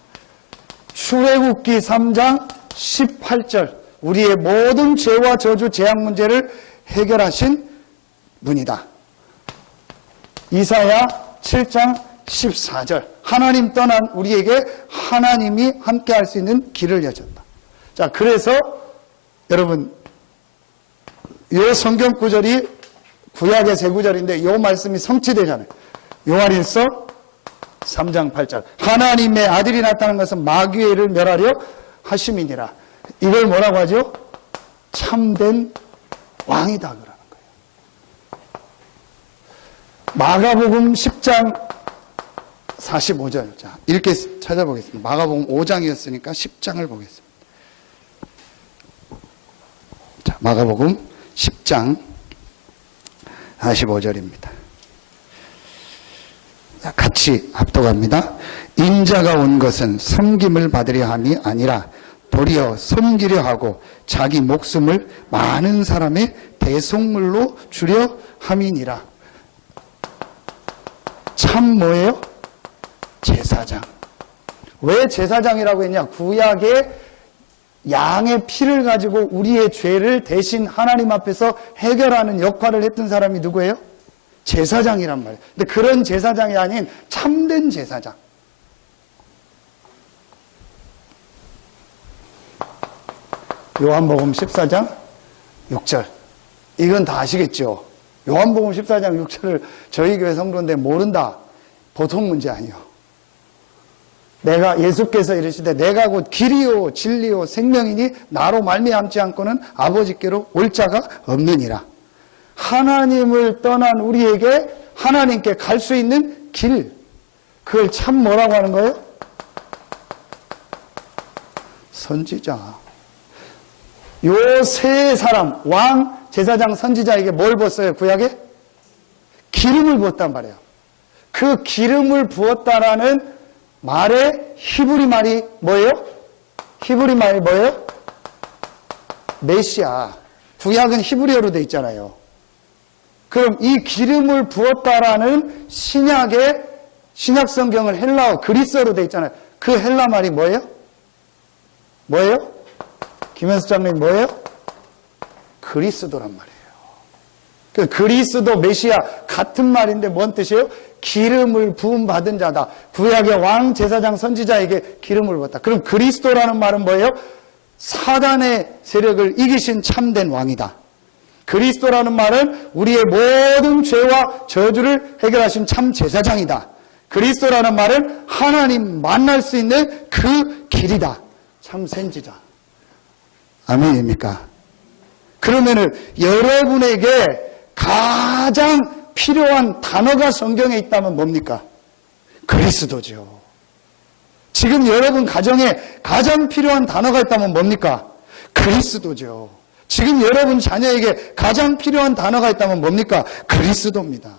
출애굽기 3장 18절 우리의 모든 죄와 저주, 재앙 문제를 해결하신 분이다. 이사야 7장 14절 하나님 떠난 우리에게 하나님이 함께 할 수 있는 길을 여셨다. 자, 그래서 여러분 이 성경 구절이 구약의 세 구절인데 이 말씀이 성취되잖아요. 요한일서 3장 8절 하나님의 아들이 나타난 것은 마귀를 멸하려 하심이니라. 이걸 뭐라고 하죠? 참된 왕이다 그러는 거예요. 마가복음 10장 45절. 자, 이렇게 찾아보겠습니다. 마가복음 5장이었으니까 10장을 보겠습니다. 자, 마가복음 10장 45절입니다. 같이 합독합니다. 인자가 온 것은 섬김을 받으려 함이 아니라 도리어 섬기려 하고 자기 목숨을 많은 사람의 대속물로 주려 함이니라. 참 뭐예요? 제사장. 왜 제사장이라고 했냐? 구약의 양의 피를 가지고 우리의 죄를 대신 하나님 앞에서 해결하는 역할을 했던 사람이 누구예요? 제사장이란 말이에요. 근데 그런 제사장이 아닌 참된 제사장. 요한복음 14장 6절. 이건 다 아시겠죠? 요한복음 14장 6절을 저희 교회 성도인데 모른다. 보통 문제 아니요. 예수께서 이르시되 내가 곧 길이요 진리요 생명이니 나로 말미암지 않고는 아버지께로 올 자가 없느니라. 하나님을 떠난 우리에게 하나님께 갈 수 있는 길. 그걸 참 뭐라고 하는 거예요? 선지자. 요 세 사람, 왕, 제사장, 선지자에게 뭘 부었어요? 구약에? 기름을 부었단 말이에요. 그 기름을 부었다라는 말의 히브리 말이 뭐예요? 히브리 말이 뭐예요? 메시아. 구약은 히브리어로 돼 있잖아요. 그럼 이 기름을 부었다라는 신약의 신약 성경은 헬라어 그리스어로 돼 있잖아요. 그 헬라 말이 뭐예요? 뭐예요? 김현수 장로님 뭐예요? 그리스도란 말이에요. 그 그리스도 메시아 같은 말인데 뭔 뜻이에요? 기름을 부음 받은 자다. 구약의 왕, 제사장, 선지자에게 기름을 부었다. 그럼 그리스도라는 말은 뭐예요? 사단의 세력을 이기신 참된 왕이다. 그리스도라는 말은 우리의 모든 죄와 저주를 해결하신 참 제사장이다. 그리스도라는 말은 하나님 만날 수 있는 그 길이다. 참 선지자. 아멘입니까? 그러면은 여러분에게 가장 필요한 단어가 성경에 있다면 뭡니까? 그리스도죠. 지금 여러분 가정에 가장 필요한 단어가 있다면 뭡니까? 그리스도죠. 지금 여러분 자녀에게 가장 필요한 단어가 있다면 뭡니까? 그리스도입니다.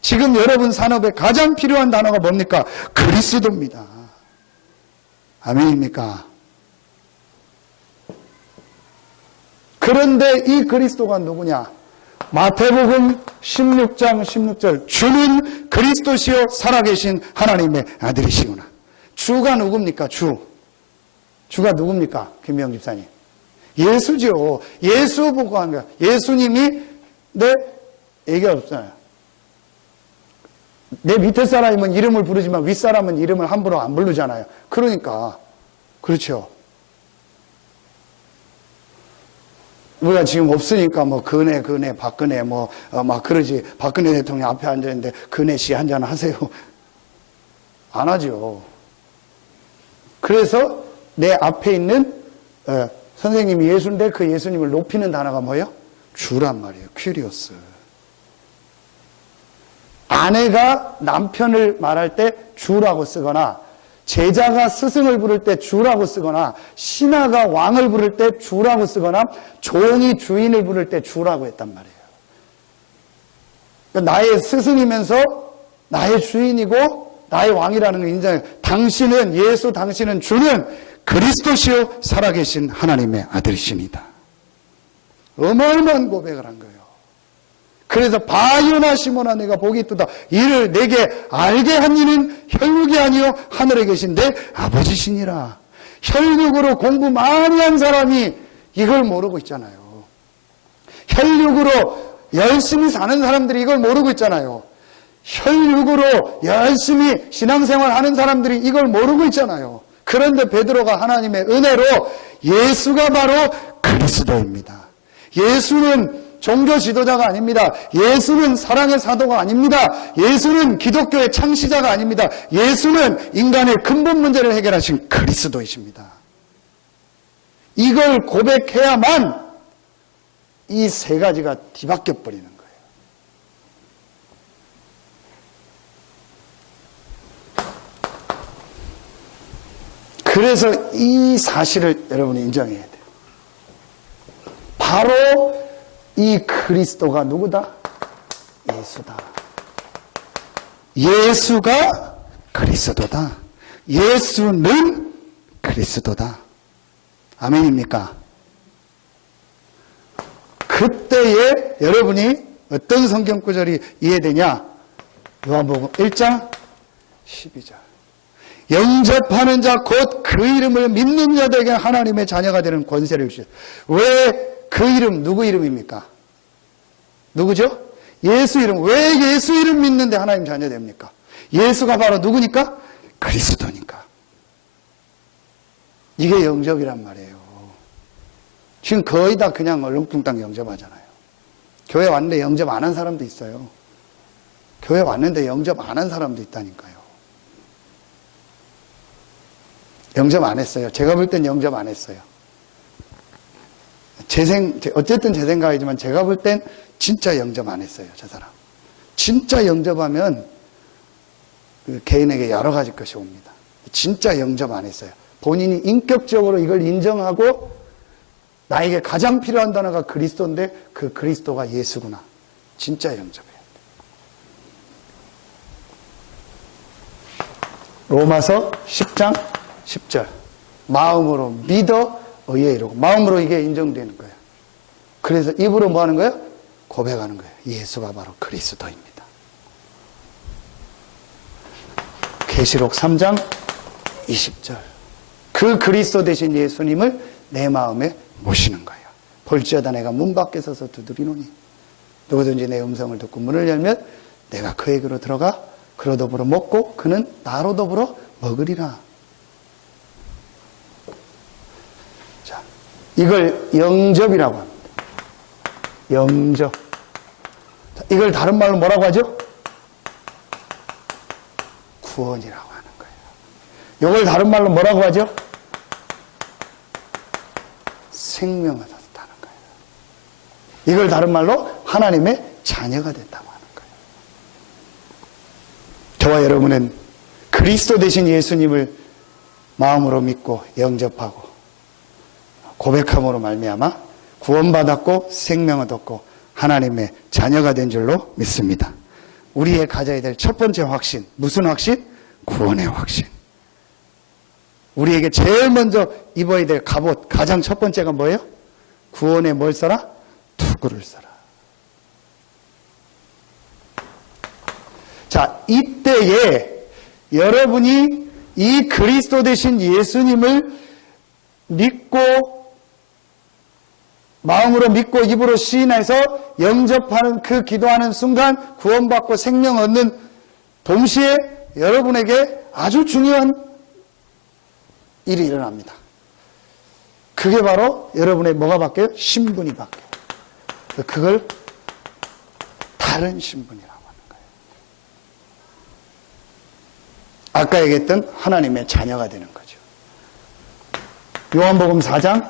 지금 여러분 산업에 가장 필요한 단어가 뭡니까? 그리스도입니다. 아멘입니까? 그런데 이 그리스도가 누구냐? 마태복음 16장 16절 주는 그리스도시요 살아계신 하나님의 아들이시구나. 주가 누굽니까? 주가 누굽니까? 김명 집사님. 예수죠. 예수 보고 한 거야. 예수님이 내 얘기가 없잖아요. 내 밑에 사람은 이름을 부르지만 윗사람은 이름을 함부로 안 부르잖아요. 그러니까 그렇죠. 우리가 지금 없으니까 뭐 근혜, 박근혜 막 그러지. 박근혜 대통령 앞에 앉아있는데 근혜 씨 한잔 하세요. 안 하죠. 그래서 내 앞에 있는 선생님이 예수인데 그 예수님을 높이는 단어가 뭐예요? 주란 말이에요. 큐리오스. 아내가 남편을 말할 때 주라고 쓰거나 제자가 스승을 부를 때 주라고 쓰거나 신하가 왕을 부를 때 주라고 쓰거나 종이 주인을 부를 때 주라고 했단 말이에요. 그러니까 나의 스승이면서 나의 주인이고 나의 왕이라는 걸 인정해요. 당신은 예수 당신은 주는 그리스도시요 살아계신 하나님의 아들이십니다. 어마어마한 고백을 한 거예요. 그래서 바요나 시모나 내가 복이 있도다. 이를 내게 알게 한 이는 혈육이 아니요 하늘에 계신 내 아버지시니라. 혈육으로 공부 많이 한 사람이 이걸 모르고 있잖아요. 혈육으로 열심히 사는 사람들이 이걸 모르고 있잖아요. 혈육으로 열심히 신앙생활 하는 사람들이 이걸 모르고 있잖아요. 그런데 베드로가 하나님의 은혜로 예수가 바로 그리스도입니다. 예수는 종교 지도자가 아닙니다. 예수는 사랑의 사도가 아닙니다. 예수는 기독교의 창시자가 아닙니다. 예수는 인간의 근본 문제를 해결하신 그리스도이십니다. 이걸 고백해야만 이 세 가지가 뒤바뀌어 버리는 거예요. 그래서 이 사실을 여러분이 인정해야 돼요. 바로 이 그리스도가 누구다? 예수다. 예수가 그리스도다. 예수는 그리스도다. 아멘입니까? 그때에 여러분이 어떤 성경 구절이 이해되냐? 요한복음 1장 12절. 영접하는 자 곧 그 이름을 믿는 자들에게 하나님의 자녀가 되는 권세를 주셨어요. 왜 그 이름, 누구 이름입니까? 누구죠? 예수 이름. 왜 예수 이름 믿는데 하나님 자녀 됩니까? 예수가 바로 누구니까? 그리스도니까. 이게 영접이란 말이에요. 지금 거의 다 그냥 얼렁뚱땅 영접하잖아요. 교회 왔는데 영접 안 한 사람도 있어요. 교회 왔는데 영접 안 한 사람도 있다니까요. 영접 안 했어요. 제가 볼 땐 영접 안 했어요. 어쨌든 제 생각이지만 제가 볼 땐 진짜 영접 안 했어요. 저 사람. 진짜 영접하면 그 개인에게 여러 가지 것이 옵니다. 진짜 영접 안 했어요. 본인이 인격적으로 이걸 인정하고 나에게 가장 필요한 단어가 그리스도인데 그 그리스도가 예수구나. 진짜 영접해야 돼. 로마서 10장 10절. 마음으로 믿어 의에 이르고. 마음으로 이게 인정되는 거예요. 그래서 입으로 뭐 하는 거예요? 고백하는 거예요. 예수가 바로 그리스도입니다. 계시록 3장 20절. 그 그리스도 되신 예수님을 내 마음에 모시는 거예요. 볼지어다 내가 문 밖에 서서 두드리노니 누구든지 내 음성을 듣고 문을 열면 내가 그에게로 들어가 그로 더불어 먹고 그는 나로 더불어 먹으리라. 자, 이걸 영접이라고 합니다. 영접. 자, 이걸 다른 말로 뭐라고 하죠? 구원이라고 하는 거예요. 이걸 다른 말로 뭐라고 하죠? 생명을 얻었다는 거예요. 이걸 다른 말로 하나님의 자녀가 됐다고 하는 거예요. 저와 여러분은 그리스도 되신 예수님을 마음으로 믿고 영접하고 고백함으로 말미암아 구원받았고 생명을 얻고 하나님의 자녀가 된 줄로 믿습니다. 우리의 가져야 될 첫 번째 확신, 무슨 확신? 구원의 확신. 우리에게 제일 먼저 입어야 될 갑옷, 가장 첫 번째가 뭐예요? 구원의 뭘 써라? 투구를 써라. 자, 이때에 여러분이 이 그리스도 되신 예수님을 믿고 마음으로 믿고 입으로 시인해서 영접하는 그 기도하는 순간 구원받고 생명 얻는 동시에 여러분에게 아주 중요한 일이 일어납니다. 그게 바로 여러분의 뭐가 바뀌어요? 신분이 바뀌어요. 그걸 다른 신분이라고 하는 거예요. 아까 얘기했던 하나님의 자녀가 되는 거죠. 요한복음 4장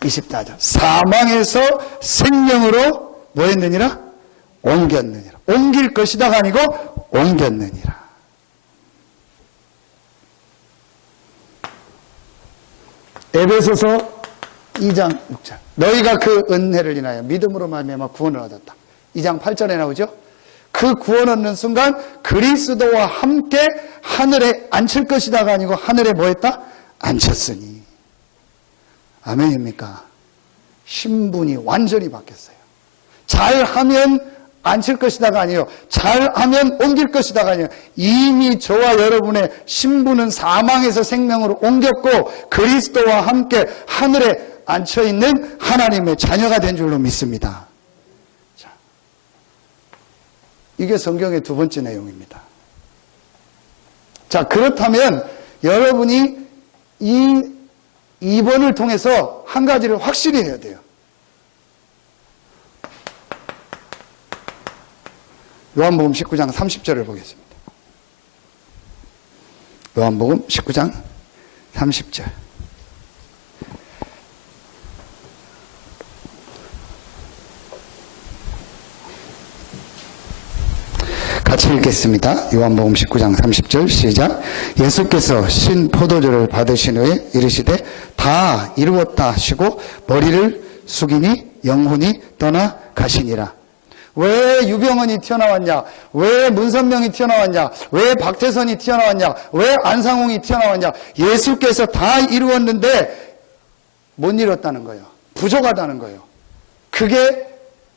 24절. 사망에서 생명으로 뭐 했느니라? 옮겼느니라. 옮길 것이다가 아니고 옮겼느니라. 에베소서 2장 6절. 너희가 그 은혜를 인하여 믿음으로 말미암아 구원을 얻었다. 2장 8절에 나오죠. 그 구원 얻는 순간 그리스도와 함께 하늘에 앉힐 것이다가 아니고 하늘에 뭐 했다? 앉혔으니. 아멘입니까? 신분이 완전히 바뀌었어요. 잘하면 앉힐 것이다가 아니에요. 잘하면 옮길 것이다가 아니에요. 이미 저와 여러분의 신분은 사망에서 생명으로 옮겼고 그리스도와 함께 하늘에 앉혀있는 하나님의 자녀가 된 줄로 믿습니다. 자, 이게 성경의 두 번째 내용입니다. 자, 그렇다면 여러분이 이 2번을 통해서 한 가지를 확실히 해야 돼요. 요한복음 19장 30절을 보겠습니다. 요한복음 19장 30절. 같이 읽겠습니다. 요한복음 19장 30절 시작. 예수께서 신 포도주를 받으신 후에 이르시되 다 이루었다 하시고 머리를 숙이니 영혼이 떠나 가시니라. 왜 유병헌이 튀어나왔냐? 왜 문선명이 튀어나왔냐? 왜 박태선이 튀어나왔냐? 왜 안상홍이 튀어나왔냐? 예수께서 다 이루었는데 못 이뤘다는 거예요. 부족하다는 거예요. 그게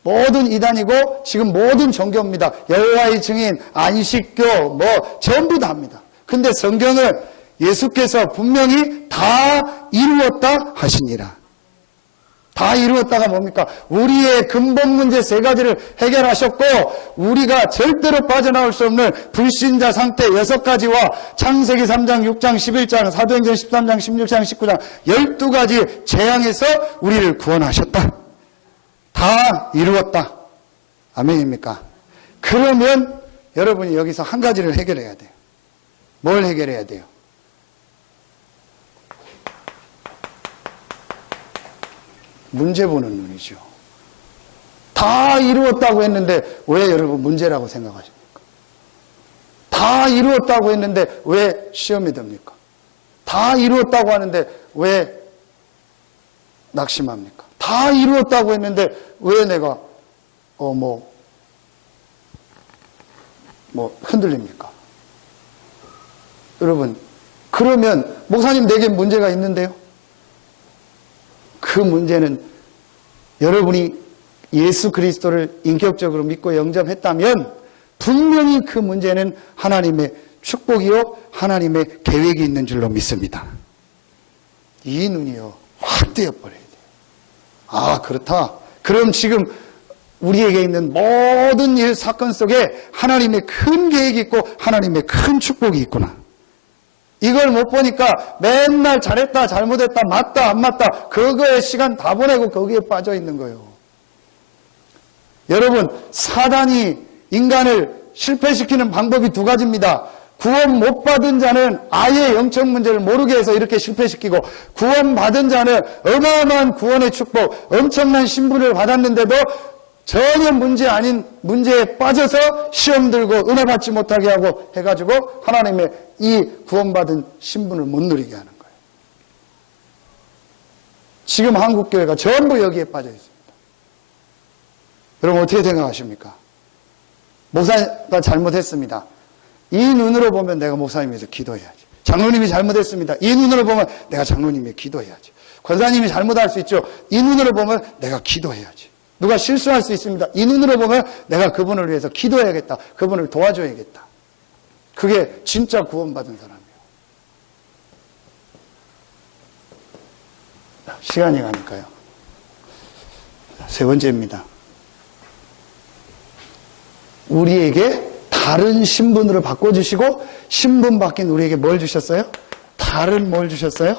모든 이단이고 지금 모든 종교입니다. 여호와의 증인, 안식교 뭐 전부 다 합니다. 근데 성경은 예수께서 분명히 다 이루었다 하시니라. 다 이루었다가 뭡니까? 우리의 근본 문제 세 가지를 해결하셨고 우리가 절대로 빠져나올 수 없는 불신자 상태 6가지와 창세기 3장, 6장, 11장, 사도행전 13장, 16장, 19장 12가지 재앙에서 우리를 구원하셨다. 다 이루었다. 아멘입니까? 그러면 여러분이 여기서 한 가지를 해결해야 돼요. 뭘 해결해야 돼요? 문제 보는 눈이죠. 다 이루었다고 했는데 왜 여러분 문제라고 생각하십니까? 다 이루었다고 했는데 왜 시험이 듭니까? 다 이루었다고 하는데 왜 낙심합니까? 다 이루었다고 했는데 왜 내가 흔들립니까? 여러분, 그러면 목사님 내게 문제가 있는데요. 그 문제는 여러분이 예수 그리스도를 인격적으로 믿고 영접했다면 분명히 그 문제는 하나님의 축복이요 하나님의 계획이 있는 줄로 믿습니다. 이 눈이요 확 뜨여버려야 돼요. 아, 그렇다. 그럼 지금 우리에게 있는 모든 일 사건 속에 하나님의 큰 계획이 있고 하나님의 큰 축복이 있구나. 이걸 못 보니까 맨날 잘했다 잘못했다 맞다 안 맞다 그거에 시간 다 보내고 거기에 빠져 있는 거예요. 여러분, 사단이 인간을 실패시키는 방법이 두 가지입니다. 구원 못 받은 자는 아예 영적 문제를 모르게 해서 이렇게 실패시키고, 구원 받은 자는 어마어마한 구원의 축복, 엄청난 신분을 받았는데도 전혀 문제 아닌 문제에 빠져서 시험 들고 은혜 받지 못하게 하고 해가지고 하나님의 이 구원받은 신분을 못 누리게 하는 거예요. 지금 한국교회가 전부 여기에 빠져 있습니다. 여러분 어떻게 생각하십니까? 목사가 잘못했습니다. 이 눈으로 보면 내가 목사님에서 기도해야지. 장로님이 잘못했습니다. 이 눈으로 보면 내가 장로님에 기도해야지. 권사님이 잘못할 수 있죠. 이 눈으로 보면 내가 기도해야지. 누가 실수할 수 있습니다. 이 눈으로 보면 내가 그분을 위해서 기도해야겠다. 그분을 도와줘야겠다. 그게 진짜 구원받은 사람이에요. 시간이 가니까요. 세 번째입니다. 우리에게 다른 신분으로 바꿔주시고, 신분 바뀐 우리에게 뭘 주셨어요? 다른 뭘 주셨어요?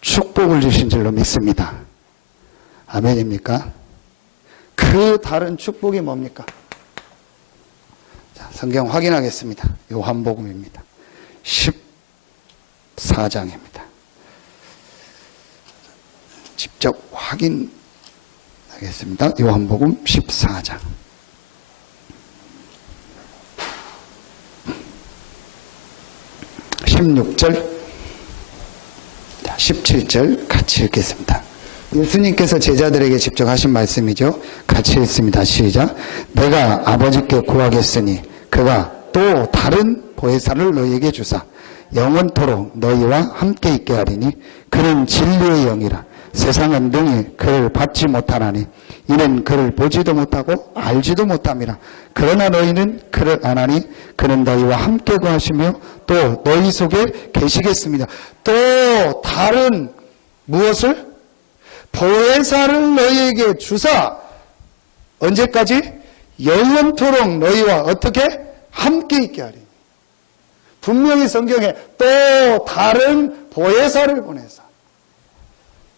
축복을 주신 줄로 믿습니다. 아멘입니까? 그 다른 축복이 뭡니까? 자, 성경 확인하겠습니다. 요한복음입니다. 14장입니다. 직접 확인하겠습니다. 요한복음 14장. 16절, 17절 같이 읽겠습니다. 예수님께서 제자들에게 직접 하신 말씀이죠. 같이 읽습니다. 시작. 내가 아버지께 구하겠으니 그가 또 다른 보혜사를 너희에게 주사 영원토록 너희와 함께 있게 하리니 그는 진리의 영이라. 세상은 능히 그를 받지 못하나니 이는 그를 보지도 못하고 알지도 못함이라. 그러나 너희는 그를 아나니 그는 너희와 함께 거하시며 또 너희 속에 계시겠습니다. 또 다른 무엇을? 보혜사를 너희에게 주사 언제까지? 영원토록 너희와 어떻게? 함께 있게 하리. 분명히 성경에 또 다른 보혜사를 보내사.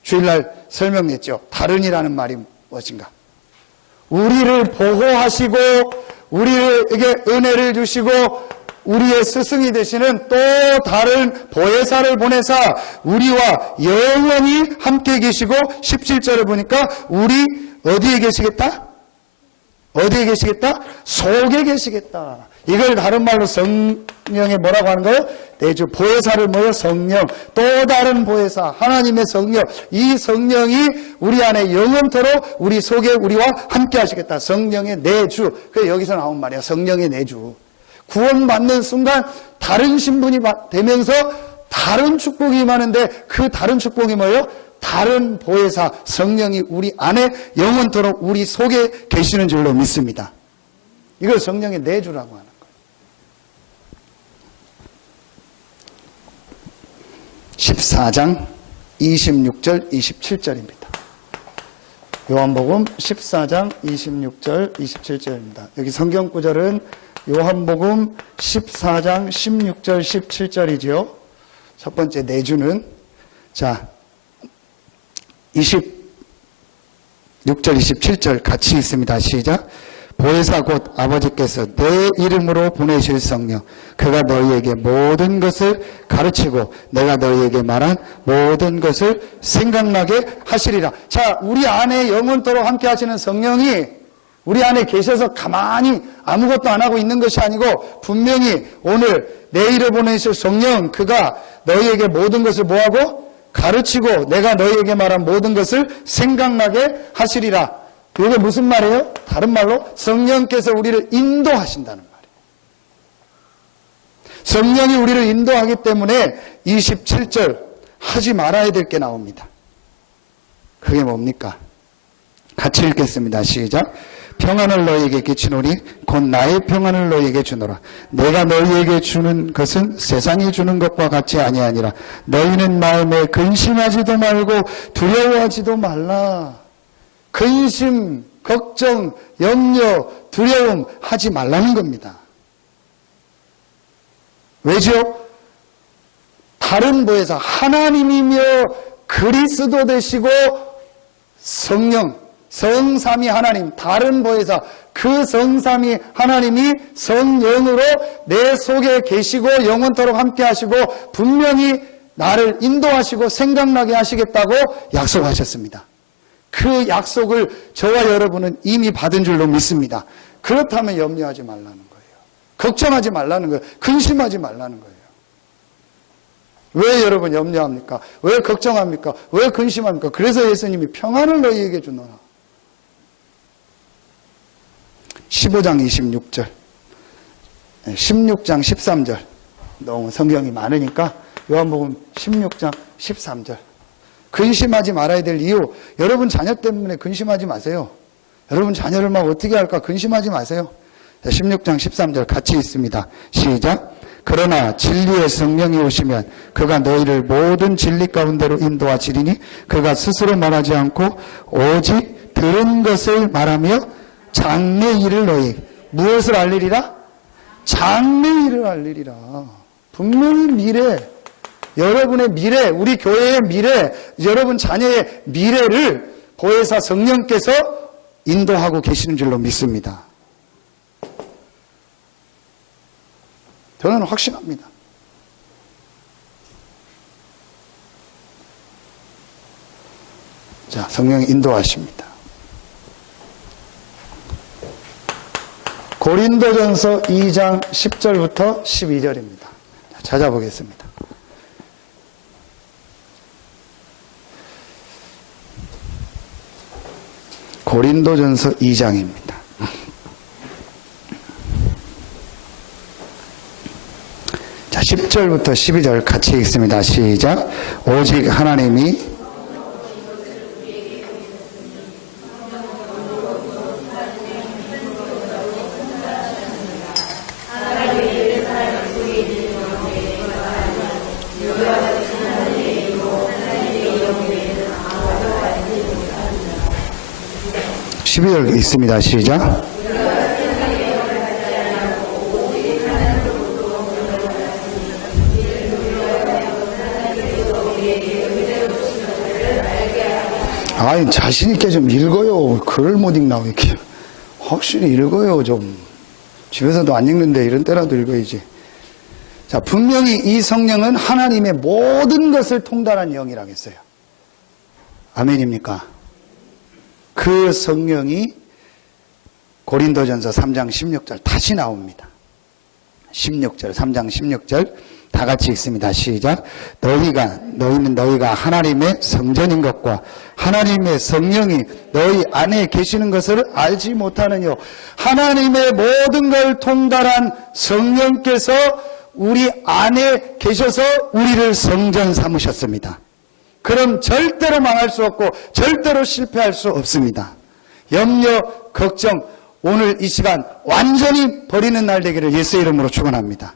주일날 설명했죠. 다른이라는 말이 무엇인가? 우리를 보호하시고 우리에게 은혜를 주시고 우리의 스승이 되시는 또 다른 보혜사를 보내사 우리와 영원히 함께 계시고 17절을 보니까 우리 어디에 계시겠다? 어디에 계시겠다? 속에 계시겠다. 이걸 다른 말로 성령의 뭐라고 하는 거예요? 내주. 보혜사를 뭐예요? 성령. 또 다른 보혜사, 하나님의 성령. 이 성령이 우리 안에 영원토록 우리 속에 우리와 함께 하시겠다. 성령의 내주. 그게 여기서 나온 말이야. 성령의 내주. 구원받는 순간 다른 신분이 되면서 다른 축복이 임하는데, 그 다른 축복이 뭐예요? 다른 보혜사 성령이 우리 안에 영원토록 우리 속에 계시는 줄로 믿습니다. 이걸 성령의 내주라고 하는 거예요. 14장 26절 27절입니다. 요한복음 14장 26절 27절입니다. 여기 성경 구절은 요한복음 14장 16절 17절이지요. 첫 번째 내주는, 자, 26절 27절 같이 있습니다. 시작. 보혜사 곧 아버지께서 내 이름으로 보내실 성령, 그가 너희에게 모든 것을 가르치고 내가 너희에게 말한 모든 것을 생각나게 하시리라. 자, 우리 안에 영원토록 함께 하시는 성령이 우리 안에 계셔서 가만히 아무것도 안 하고 있는 것이 아니고, 분명히 오늘 내 이름으로 보내실 성령, 그가 너희에게 모든 것을 뭐하고? 가르치고 내가 너희에게 말한 모든 것을 생각나게 하시리라. 이게 무슨 말이에요? 다른 말로 성령께서 우리를 인도하신다는 말이에요. 성령이 우리를 인도하기 때문에 27절 하지 말아야 될 게 나옵니다. 그게 뭡니까? 같이 읽겠습니다. 시작. 평안을 너희에게 끼치노니 곧 나의 평안을 너희에게 주노라. 내가 너희에게 주는 것은 세상이 주는 것과 같이 아니하니라. 너희는 마음에 근심하지도 말고 두려워하지도 말라. 근심, 걱정, 염려, 두려움 하지 말라는 겁니다. 왜죠? 다른 보혜사 하나님이며 그리스도 되시고 성령, 성삼위 하나님, 다른 보혜사, 그 성삼위 하나님이 성령으로 내 속에 계시고 영원토록 함께 하시고 분명히 나를 인도하시고 생각나게 하시겠다고 약속하셨습니다. 그 약속을 저와 여러분은 이미 받은 줄로 믿습니다. 그렇다면 염려하지 말라는 거예요. 걱정하지 말라는 거예요. 근심하지 말라는 거예요. 왜 여러분 염려합니까? 왜 걱정합니까? 왜 근심합니까? 그래서 예수님이 평안을 너희에게 주노라. 15장 26절, 16장 13절. 너무 성경이 많으니까 요한복음 16장 13절. 근심하지 말아야 될 이유, 여러분 자녀 때문에 근심하지 마세요. 여러분 자녀를 막 어떻게 할까 근심하지 마세요. 16장 13절 같이 있습니다. 시작. 그러나 진리의 성령이 오시면 그가 너희를 모든 진리 가운데로 인도하시리니 그가 스스로 말하지 않고 오직 들은 것을 말하며 장래 일을 너희, 무엇을 알리리라? 장래 일을 알리리라. 분명히 미래, 여러분의 미래, 우리 교회의 미래, 여러분 자녀의 미래를 보혜사 성령께서 인도하고 계시는 줄로 믿습니다. 저는 확신합니다. 자, 성령이 인도하십니다. 고린도전서 2장 10절부터 12절입니다. 찾아보겠습니다. 고린도전서 2장입니다. 자, 10절부터 12절 같이 읽습니다. 시작. 오직 하나님이 있습니다. 시작. 아니, 자신있게 좀 읽어요. 글을 못 읽나, 이렇게. 확실히 읽어요, 좀. 집에서도 안 읽는데 이런 때라도 읽어야지. 자, 분명히 이 성령은 하나님의 모든 것을 통달한 영이라고 했어요. 아멘입니까? 그 성령이 고린도전서 3장 16절 다시 나옵니다. 16절, 3장 16절 다 같이 읽습니다. 시작. 너희는 너희가 하나님의 성전인 것과 하나님의 성령이 너희 안에 계시는 것을 알지 못하느뇨. 하나님의 모든 걸 통달한 성령께서 우리 안에 계셔서 우리를 성전 삼으셨습니다. 그럼 절대로 망할 수 없고 절대로 실패할 수 없습니다. 염려, 걱정, 오늘 이 시간 완전히 버리는 날 되기를 예수의 이름으로 축원합니다.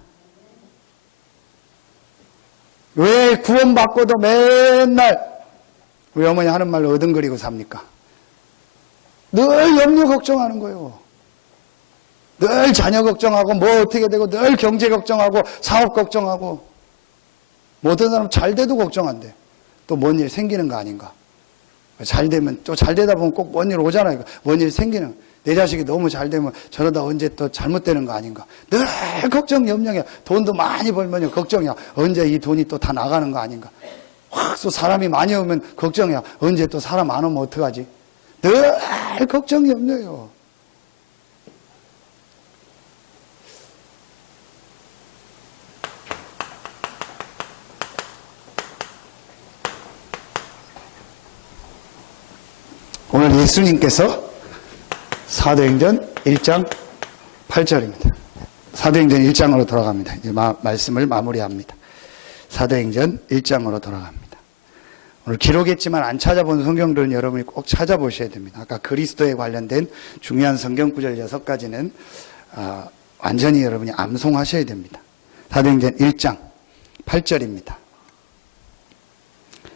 왜 구원받고도 맨날 우리 어머니 하는 말로 어등거리고 삽니까? 늘 염려 걱정하는 거예요. 늘 자녀 걱정하고 뭐 어떻게 되고 늘 경제 걱정하고 사업 걱정하고 모든 사람 잘 돼도 걱정한대. 또 뭔 일 생기는 거 아닌가? 잘 되면 또 잘 되다 보면 꼭 뭔 일 오잖아요. 뭔 일 생기는 내 자식이 너무 잘 되면 저러다 언제 또 잘못되는 거 아닌가? 늘 걱정 염려야. 돈도 많이 벌면 걱정이야. 언제 이 돈이 또 다 나가는 거 아닌가? 확 또 사람이 많이 오면 걱정이야. 언제 또 사람 안 오면 어떡하지? 늘 걱정 염려요. 오늘 예수님께서 사도행전 1장 8절입니다. 사도행전 1장으로 돌아갑니다. 이제 말씀을 마무리합니다. 사도행전 1장으로 돌아갑니다. 오늘 기록했지만 안 찾아본 성경들은 여러분이 꼭 찾아보셔야 됩니다. 아까 그리스도에 관련된 중요한 성경 구절 6가지는 완전히 여러분이 암송하셔야 됩니다. 사도행전 1장 8절입니다.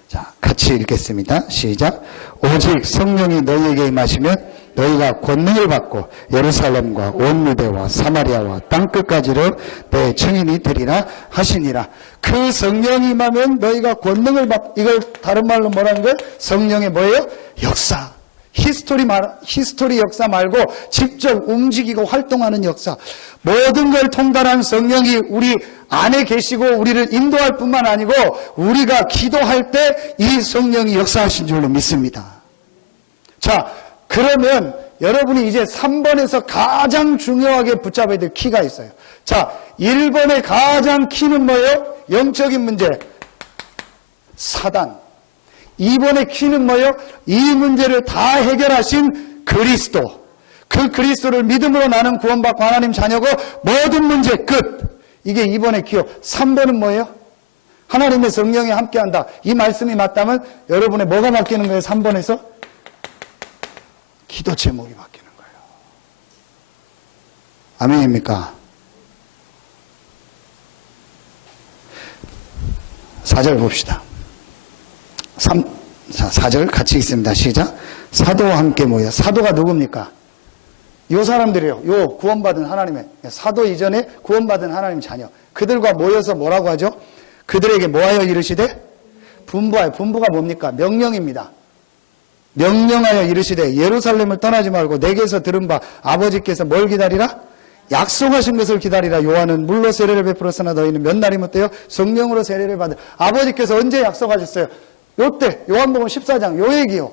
자, 같이 읽겠습니다. 시작. 오직 성령이 너희에게 임하시면 너희가 권능을 받고 예루살렘과 온 유대와 사마리아와 땅끝까지로 내 증인이 되리라 하시니라. 그 성령이 임하면 너희가 권능을 받고, 이걸 다른 말로 뭐라는 거예요? 성령의 뭐예요? 역사. 히스토리 역사 말고 직접 움직이고 활동하는 역사. 모든 걸 통달한 성령이 우리 안에 계시고 우리를 인도할 뿐만 아니고 우리가 기도할 때 이 성령이 역사하신 줄로 믿습니다. 자, 그러면 여러분이 이제 3번에서 가장 중요하게 붙잡아야 될 키가 있어요. 자, 1번의 가장 키는 뭐예요? 영적인 문제. 사단. 2번의 키는 뭐예요? 이 문제를 다 해결하신 그리스도. 그 그리스도를 믿음으로 나는 구원받고 하나님 자녀고 모든 문제 끝. 이게 2번의 키요. 3번은 뭐예요? 하나님의 성령이 함께한다. 이 말씀이 맞다면 여러분의 뭐가 바뀌는 거예요? 3번에서? 기도 제목이 바뀌는 거예요. 아멘입니까? 4절 봅시다. 4절 같이 읽습니다. 시작. 사도와 함께 모여. 사도가 누굽니까? 요 사람들이에요. 요 구원받은 하나님의, 사도 이전에 구원받은 하나님 자녀. 그들과 모여서 뭐라고 하죠? 그들에게 뭐하여 이르시되? 분부하여. 분부가 뭡니까? 명령입니다. 명령하여 이르시되 예루살렘을 떠나지 말고 내게서 들은 바 아버지께서 뭘 기다리라? 약속하신 것을 기다리라. 요한은 물로 세례를 베풀었으나 너희는 몇 날이 못되어 성령으로 세례를 받으. 아버지께서 언제 약속하셨어요? 요때 요한복음 14장 요 얘기요.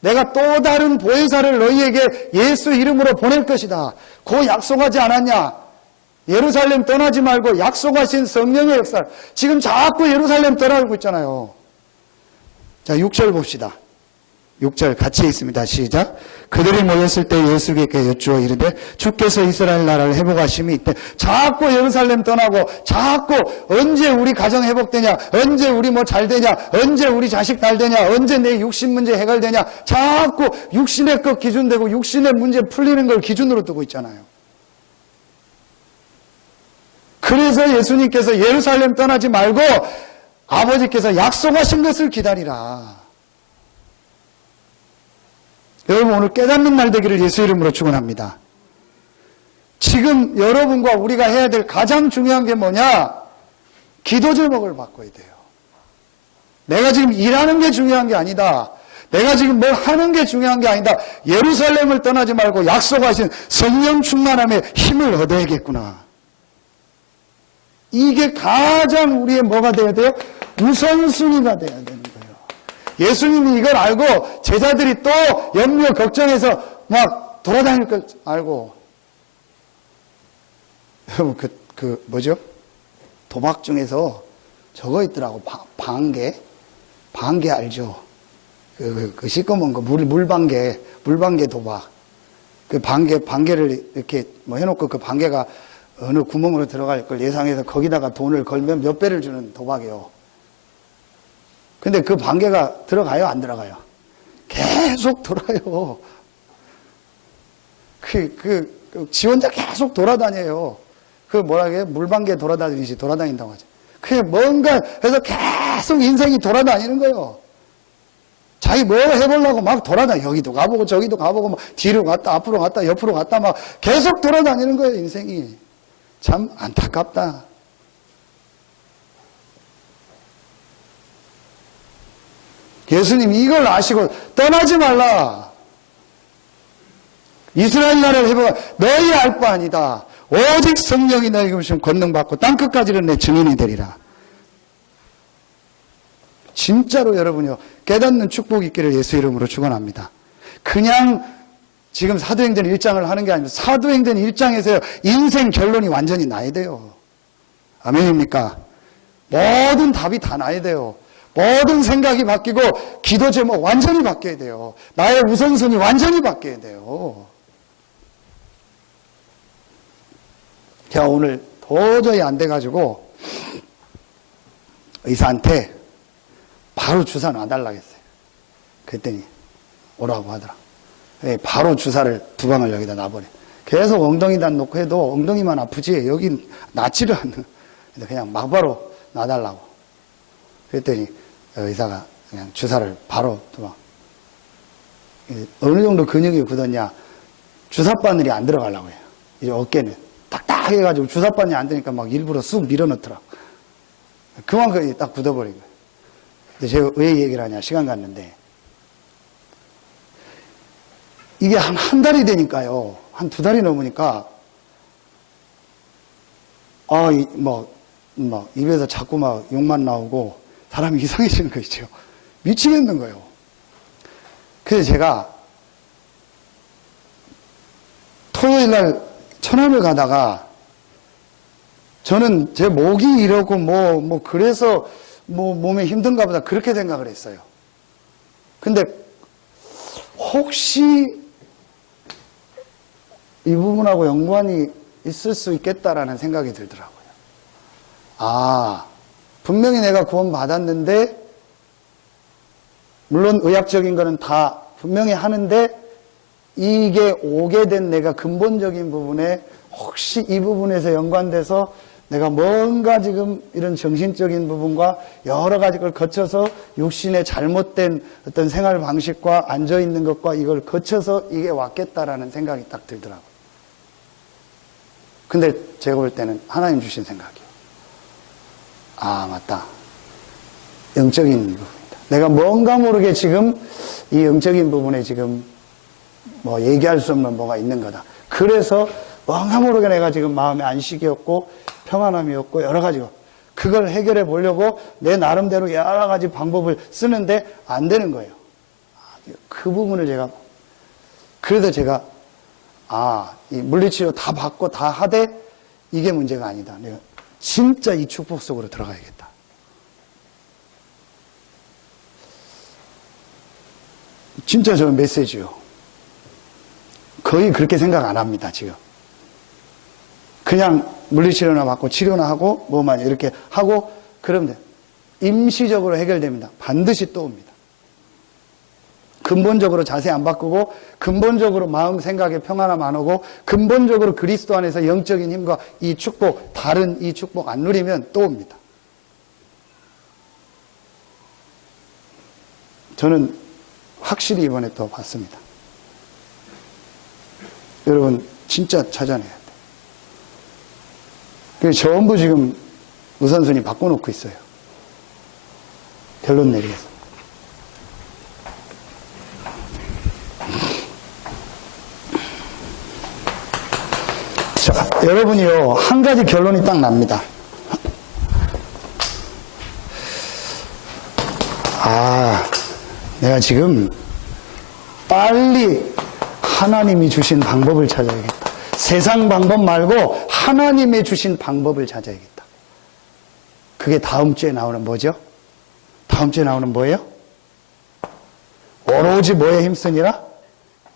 내가 또 다른 보혜사를 너희에게 예수 이름으로 보낼 것이다. 그 약속하지 않았냐? 예루살렘 떠나지 말고 약속하신 성령의 역사. 지금 자꾸 예루살렘 떠나고 있잖아요. 자, 6절 봅시다. 6절 같이 읽습니다. 시작. 그들이 모였을 때 예수께서 여쭈어 이르되 주께서 이스라엘 나라를 회복하심이 있대. 자꾸 예루살렘 떠나고 자꾸 언제 우리 가정 회복되냐, 언제 우리 뭐 잘 되냐, 언제 우리 자식 잘 되냐, 언제 내 육신 문제 해결되냐, 자꾸 육신의 것 기준되고 육신의 문제 풀리는 걸 기준으로 두고 있잖아요. 그래서 예수님께서 예루살렘 떠나지 말고 아버지께서 약속하신 것을 기다리라. 여러분, 오늘 깨닫는 날 되기를 예수 이름으로 축원합니다. 지금 여러분과 우리가 해야 될 가장 중요한 게 뭐냐? 기도 제목을 바꿔야 돼요. 내가 지금 일하는 게 중요한 게 아니다. 내가 지금 뭘 하는 게 중요한 게 아니다. 예루살렘을 떠나지 말고 약속하신 성령 충만함에 힘을 얻어야겠구나. 이게 가장 우리의 뭐가 돼야 돼요? 우선순위가 돼야 되는 거예요. 예수님이 이걸 알고 제자들이 또 염려 걱정해서 막 돌아다닐 걸 알고, 여러분 그 뭐죠? 도박 중에서 저거 있더라고. 방개 알죠? 그 시꺼먼 거 물방개 도박. 그 방개를 이렇게 뭐 해놓고 그 방개가 어느 구멍으로 들어갈 걸 예상해서 거기다가 돈을 걸면 몇 배를 주는 도박이요. 근데 그 방개가 들어가요, 안 들어가요? 계속 돌아요. 지 혼자 계속 돌아다녀요. 그 뭐라 해요? 물방개 돌아다니듯이 돌아다닌다고 하죠. 그게 뭔가 해서 계속 인생이 돌아다니는 거예요. 자기 뭐 해보려고 막 돌아다녀. 여기도 가보고 저기도 가보고 막 뒤로 갔다 앞으로 갔다 옆으로 갔다 막 계속 돌아다니는 거예요, 인생이. 참 안타깝다. 예수님 이걸 아시고 떠나지 말라. 이스라엘 나라를 해보아 너희 알 바 아니다. 오직 성령이 너희 금심 권능받고 땅끝까지는 내 증인이 되리라. 진짜로 여러분요, 깨닫는 축복이 있기를 예수 이름으로 축원합니다. 그냥 지금 사도행전 1장을 하는 게 아니라 사도행전 1장에서 인생 결론이 완전히 나야 돼요. 아멘입니까? 모든 답이 다 나야 돼요. 모든 생각이 바뀌고 기도 제목 완전히 바뀌어야 돼요. 나의 우선순위 완전히 바뀌어야 돼요. 제가 오늘 도저히 안 돼가지고 의사한테 바로 주사 놔달라고 했어요. 그랬더니 오라고 하더라. 바로 주사를 2방을 여기다 놔버려. 계속 엉덩이다 놓고 해도 엉덩이만 아프지 여긴 낫지를 않는. 그냥 막바로 놔달라고. 그랬더니 의사가 그냥 주사를 바로 2방. 어느 정도 근육이 굳었냐, 주사바늘이 안 들어가려고 해요. 이제 어깨는 딱딱해가지고 주사바늘이 안 되니까 막 일부러 쑥 밀어넣더라고. 그만큼 딱 굳어버린 거예요. 근데 제가 왜 얘기를 하냐, 시간 갔는데 이게 한 달이 되니까요, 한 2달이 넘으니까 입에서 자꾸 막 욕만 나오고 사람이 이상해지는 거 있죠. 미치겠는 거예요. 그래서 제가 토요일 날 천안을 가다가 저는 제 목이 이러고 그래서 몸에 힘든가 보다 그렇게 생각을 했어요. 근데 혹시 이 부분하고 연관이 있을 수 있겠다라는 생각이 들더라고요. 분명히 내가 구원 받았는데, 물론 의학적인 거는 다 분명히 하는데, 이게 오게 된 내가 근본적인 부분에 혹시 이 부분에서 연관돼서 내가 뭔가 지금 이런 정신적인 부분과 여러 가지 걸 거쳐서 육신의 잘못된 어떤 생활 방식과 앉아있는 것과 이걸 거쳐서 이게 왔겠다라는 생각이 딱 들더라고요. 근데 제가 볼 때는 하나님 주신 생각이에요. 맞다. 영적인 부분이다. 내가 뭔가 모르게 지금 이 영적인 부분에 지금 얘기할 수 없는 뭐가 있는 거다. 그래서 뭔가 모르게 내가 지금 마음에 안식이 없고 평안함이 없고 여러 가지고 그걸 해결해 보려고 내 나름대로 여러 가지 방법을 쓰는데 안 되는 거예요. 그 부분을 그래서 제가 이 물리치료 다 받고 다 하되 이게 문제가 아니다. 내가 진짜 이 축복 속으로 들어가야겠다. 진짜 저 메시지요. 거의 그렇게 생각 안 합니다, 지금. 그냥 물리치료나 받고 치료나 하고 뭐만 이렇게 하고 그러면 돼요. 임시적으로 해결됩니다. 반드시 또 옵니다. 근본적으로 자세 안 바꾸고 근본적으로 마음 생각에 평안함 안 오고 근본적으로 그리스도 안에서 영적인 힘과 이 축복, 다른 이 축복 안 누리면 또 옵니다. 저는 확실히 이번에 또 봤습니다. 여러분 진짜 찾아내야 돼요. 그래서 전부 지금 우선순위 바꿔놓고 있어요. 결론 내리겠습니다. 자, 여러분이요, 한 가지 결론이 딱 납니다. 내가 지금 빨리 하나님이 주신 방법을 찾아야겠다. 세상 방법 말고 하나님의 주신 방법을 찾아야겠다. 그게 다음 주에 나오는 뭐죠? 다음 주에 나오는 뭐예요? 오로지 뭐에 힘쓰니라?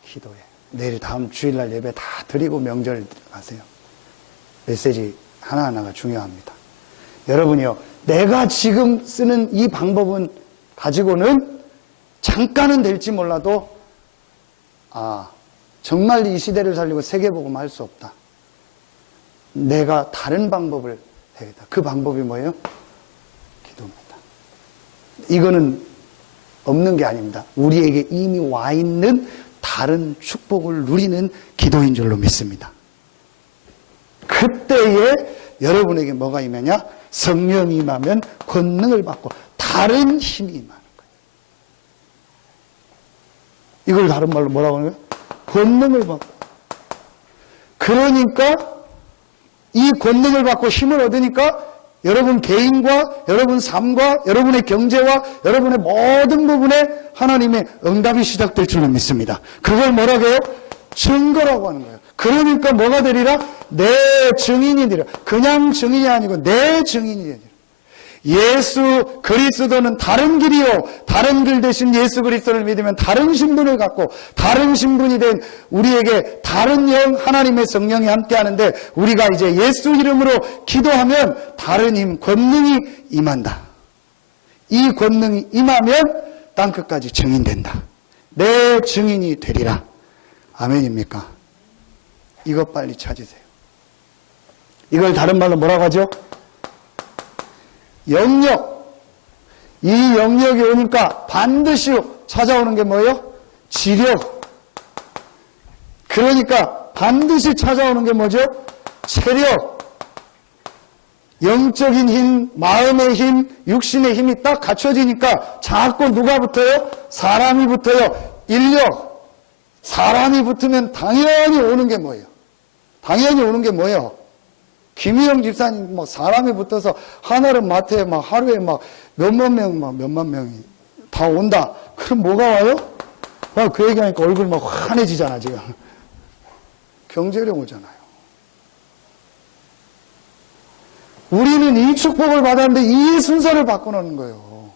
기도에. 내일 다음 주일날 예배 다 드리고 명절 가세요. 메시지 하나하나가 중요합니다. 여러분이요, 내가 지금 쓰는 이 방법은 가지고는 잠깐은 될지 몰라도 정말 이 시대를 살리고 세계복음 할 수 없다. 내가 다른 방법을 해야겠다. 그 방법이 뭐예요? 기도입니다. 이거는 없는 게 아닙니다. 우리에게 이미 와 있는 다른 축복을 누리는 기도인 줄로 믿습니다. 그때에 여러분에게 뭐가 임하냐? 성령이 임하면 권능을 받고 다른 힘이 임하는 거예요. 이걸 다른 말로 뭐라고 하는 거예요? 권능을 받고. 그러니까 이 권능을 받고 힘을 얻으니까 여러분 개인과 여러분 삶과 여러분의 경제와 여러분의 모든 부분에 하나님의 응답이 시작될 줄로 믿습니다. 그걸 뭐라고 해요? 증거라고 하는 거예요. 그러니까 뭐가 되리라? 내 증인이 되리라. 그냥 증인이 아니고 내 증인이 되리라. 예수 그리스도는 다른 길이요, 다른 길 대신 예수 그리스도를 믿으면 다른 신분을 갖고 다른 신분이 된 우리에게 다른 영 하나님의 성령이 함께 하는데, 우리가 이제 예수 이름으로 기도하면 다른 힘, 권능이 임한다. 이 권능이 임하면 땅끝까지 증인된다. 내 증인이 되리라. 아멘입니까? 이것 빨리 찾으세요. 이걸 다른 말로 뭐라고 하죠? 영역. 이 영역이 오니까 반드시 찾아오는 게 뭐예요? 지력. 그러니까 반드시 찾아오는 게 뭐죠? 체력. 영적인 힘, 마음의 힘, 육신의 힘이 딱 갖춰지니까 자꾸 누가 붙어요? 사람이 붙어요. 인력. 사람이 붙으면 당연히 오는 게 뭐예요? 당연히 오는 게 뭐예요? 김희영 집사님 사람이 붙어서 하나를 마트에 하루에 몇만 명이 다 온다. 그럼 뭐가 와요? 그 얘기하니까 얼굴 환해지잖아, 지금. 경제력 오잖아요. 우리는 이 축복을 받았는데 이 순서를 바꿔놓는 거예요.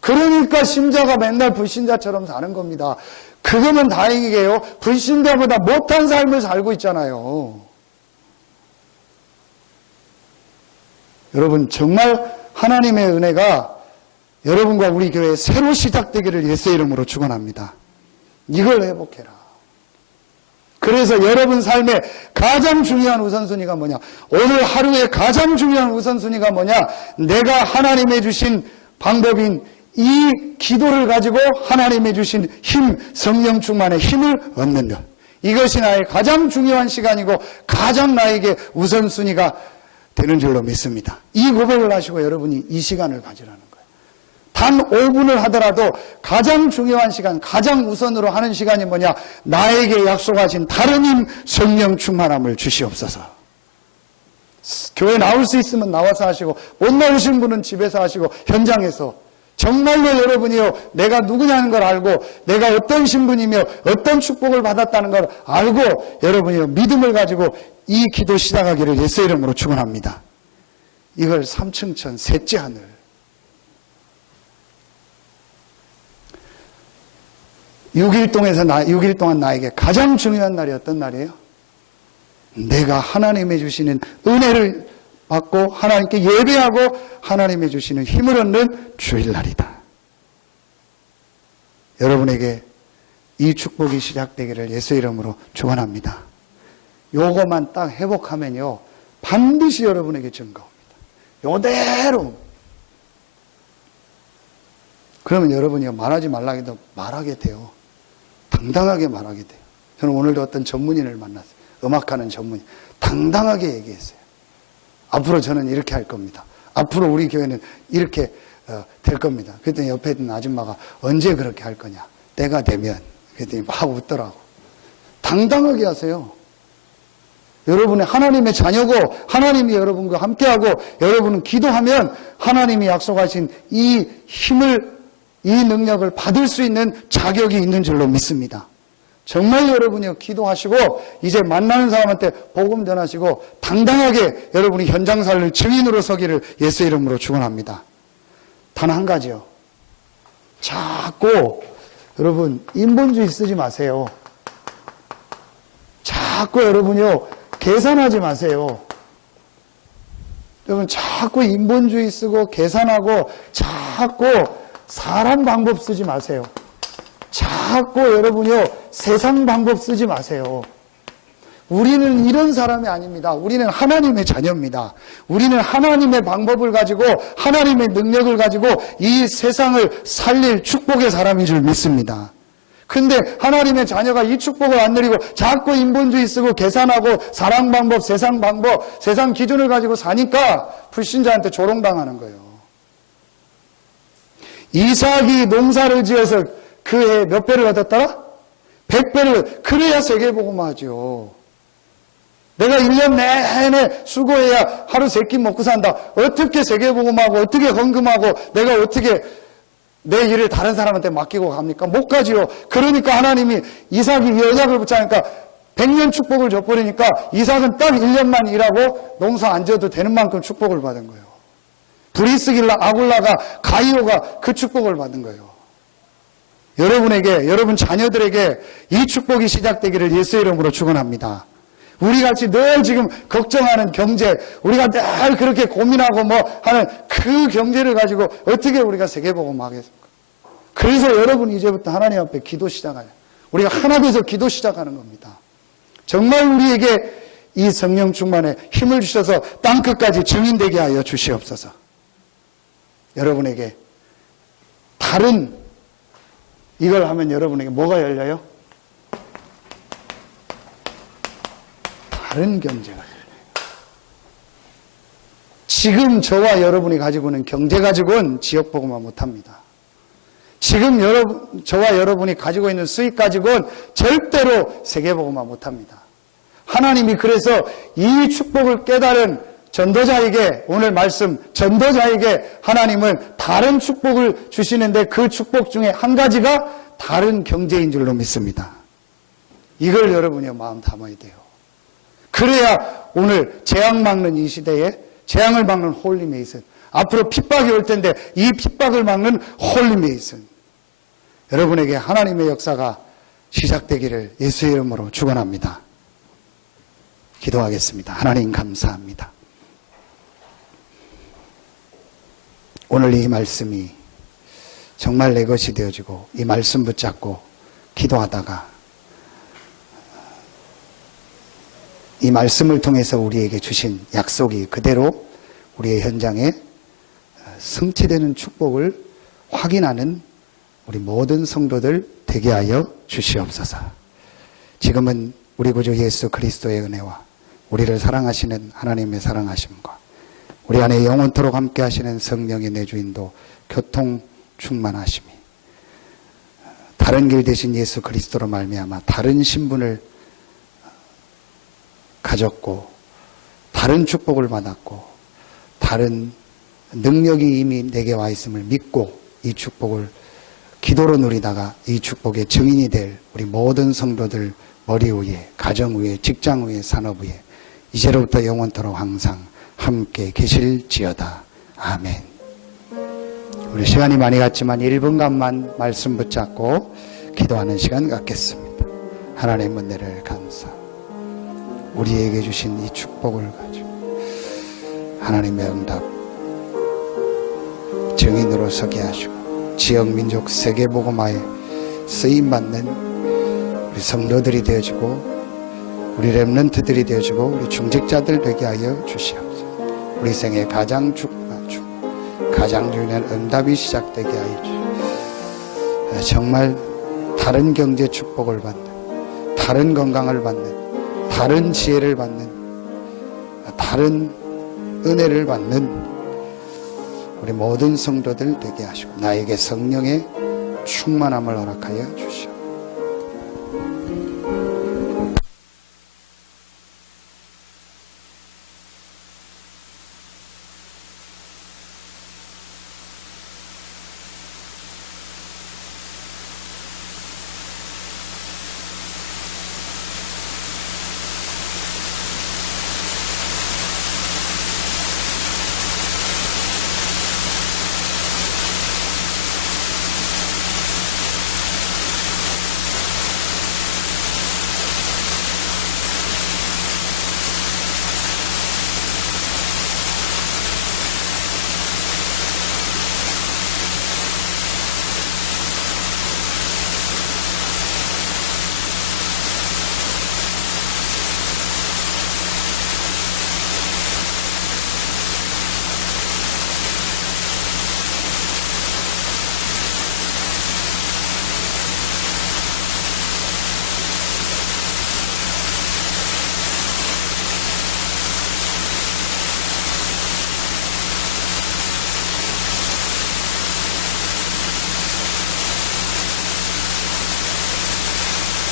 그러니까 신자가 맨날 불신자처럼 사는 겁니다. 그거면 다행이게요. 불신자보다 못한 삶을 살고 있잖아요. 여러분, 정말 하나님의 은혜가 여러분과 우리 교회에 새로 시작되기를 예수의 이름으로 축원합니다. 이걸 회복해라. 그래서 여러분 삶의 가장 중요한 우선순위가 뭐냐? 오늘 하루의 가장 중요한 우선순위가 뭐냐? 내가 하나님의 주신 방법인 이 기도를 가지고 하나님의 주신 힘, 성령 충만의 힘을 얻는 것. 이것이 나의 가장 중요한 시간이고 가장 나에게 우선순위가 되는 줄로 믿습니다. 이 고백을 하시고 여러분이 이 시간을 가지라는 거예요. 단 5분을 하더라도 가장 중요한 시간, 가장 우선으로 하는 시간이 뭐냐? 나에게 약속하신 다른 힘, 성령 충만함을 주시옵소서. 교회 나올 수 있으면 나와서 하시고, 못 나오신 분은 집에서 하시고, 현장에서. 정말로 여러분이요, 내가 누구냐는 걸 알고, 내가 어떤 신분이며 어떤 축복을 받았다는 걸 알고, 여러분이요, 믿음을 가지고 이 기도 시작하기를 예수의 이름으로 축원합니다. 이걸 3층 천 셋째 하늘. 6일 동안 나에게 가장 중요한 날이 어떤 날이에요? 내가 하나님의 주시는 은혜를 받고 하나님께 예배하고 하나님의 주시는 힘을 얻는 주일날이다. 여러분에게 이 축복이 시작되기를 예수의 이름으로 축원합니다. 요거만 딱 회복하면요, 반드시 여러분에게 증거옵니다. 요대로. 그러면 여러분이 말하지 말라 해도 말하게 돼요. 당당하게 말하게 돼요. 저는 오늘도 어떤 전문인을 만났어요. 음악하는 전문인. 당당하게 얘기했어요. 앞으로 저는 이렇게 할 겁니다. 앞으로 우리 교회는 이렇게 될 겁니다. 그랬더니 옆에 있는 아줌마가 언제 그렇게 할 거냐? 때가 되면. 그랬더니 막 웃더라고. 당당하게 하세요. 여러분의 하나님의 자녀고 하나님이 여러분과 함께하고 여러분은 기도하면 하나님이 약속하신 이 힘을, 이 능력을 받을 수 있는 자격이 있는 줄로 믿습니다. 정말 여러분이 기도하시고 이제 만나는 사람한테 복음 전하시고 당당하게 여러분이 현장 살릴 증인으로 서기를 예수 이름으로 축원합니다. 단 한 가지요. 자꾸 여러분 인본주의 쓰지 마세요. 자꾸 여러분요 계산하지 마세요. 여러분 자꾸 인본주의 쓰고 계산하고 자꾸 사람 방법 쓰지 마세요. 자꾸 여러분요 세상 방법 쓰지 마세요. 우리는 이런 사람이 아닙니다. 우리는 하나님의 자녀입니다. 우리는 하나님의 방법을 가지고 하나님의 능력을 가지고 이 세상을 살릴 축복의 사람인 줄 믿습니다. 근데 하나님의 자녀가 이 축복을 안 누리고 자꾸 인본주의 쓰고 계산하고 사랑 방법, 세상 방법, 세상 기준을 가지고 사니까 불신자한테 조롱당하는 거예요. 이삭이 농사를 지어서 그 해 몇 배를 얻었더라? 100배를. 그래야 세계복음화죠. 내가 1년 내내 수고해야 하루 3끼 먹고 산다. 어떻게 세계복음하고 어떻게 헌금하고 내가 어떻게 내 일을 다른 사람한테 맡기고 갑니까? 못 가지요. 그러니까 하나님이 이삭이 여작을 붙자니까 100년 축복을 줘버리니까 이삭은 딱 1년만 일하고 농사 안 지어도 되는 만큼 축복을 받은 거예요. 브리스길라, 아굴라가, 가이오가 그 축복을 받은 거예요. 여러분에게, 여러분 자녀들에게 이 축복이 시작되기를 예수 이름으로 축원합니다. 우리같이 늘 지금 걱정하는 경제, 우리가 늘 그렇게 고민하고 뭐 하는 그 경제를 가지고 어떻게 우리가 세계복음 하겠습니까? 그래서 여러분 이제부터 하나님 앞에 기도 시작하요. 우리가 하나 돼서 기도 시작하는 겁니다. 정말 우리에게 이 성령 충만에 힘을 주셔서 땅끝까지 증인되게 하여 주시옵소서. 여러분에게 다른 이걸 하면 여러분에게 뭐가 열려요? 다른 경제가 열려요. 지금 저와 여러분이 가지고 있는 경제 가지고는 지역복음화 못합니다. 지금 저와 여러분이 가지고 있는 수익 가지고는 절대로 세계복음화 못합니다. 하나님이 그래서 이 축복을 깨달은 전도자에게, 오늘 말씀 전도자에게 하나님은 다른 축복을 주시는데 그 축복 중에 한 가지가 다른 경제인 줄로 믿습니다. 이걸 여러분이 마음 담아야 돼요. 그래야 오늘 재앙 막는 이 시대에 재앙을 막는 홀리 메이슨, 앞으로 핍박이 올 텐데 이 핍박을 막는 홀리 메이슨, 여러분에게 하나님의 역사가 시작되기를 예수의 이름으로 축원합니다. 기도하겠습니다. 하나님 감사합니다. 오늘 이 말씀이 정말 내 것이 되어지고 이 말씀 붙잡고 기도하다가 이 말씀을 통해서 우리에게 주신 약속이 그대로 우리의 현장에 성취되는 축복을 확인하는 우리 모든 성도들 되게 하여 주시옵소서. 지금은 우리 구주 예수 그리스도의 은혜와 우리를 사랑하시는 하나님의 사랑하심과 우리 안에 영원토록 함께 하시는 성령의 내주인도 교통 충만하심이 다른 길 대신 예수 그리스도로 말미암아 다른 신분을 가졌고 다른 축복을 받았고 다른 능력이 이미 내게 와 있음을 믿고 이 축복을 기도로 누리다가 이 축복의 증인이 될 우리 모든 성도들 머리 위에, 가정 위에, 직장 위에, 산업 위에 이제로부터 영원토록 항상 함께 계실지어다. 아멘. 우리 시간이 많이 갔지만 1분간만 말씀 붙잡고 기도하는 시간 갖겠습니다. 하나님 은혜를 감사, 우리에게 주신 이 축복을 가지고 하나님의 응답 증인으로 서게 하시고 지역 민족 세계복음화에 쓰임받는 우리 성도들이 되어지고 우리 렘넌트들이 되어지고 우리 중직자들 되게 하여 주시옵소서. 우리 생의 가장 축복하시고 가장 중요한 응답이 시작되게 하여 주시옵소서. 정말 다른 경제 축복을 받는, 다른 건강을 받는, 다른 지혜를 받는, 다른 은혜를 받는 우리 모든 성도들 되게 하시고 나에게 성령의 충만함을 허락하여 주시옵소서.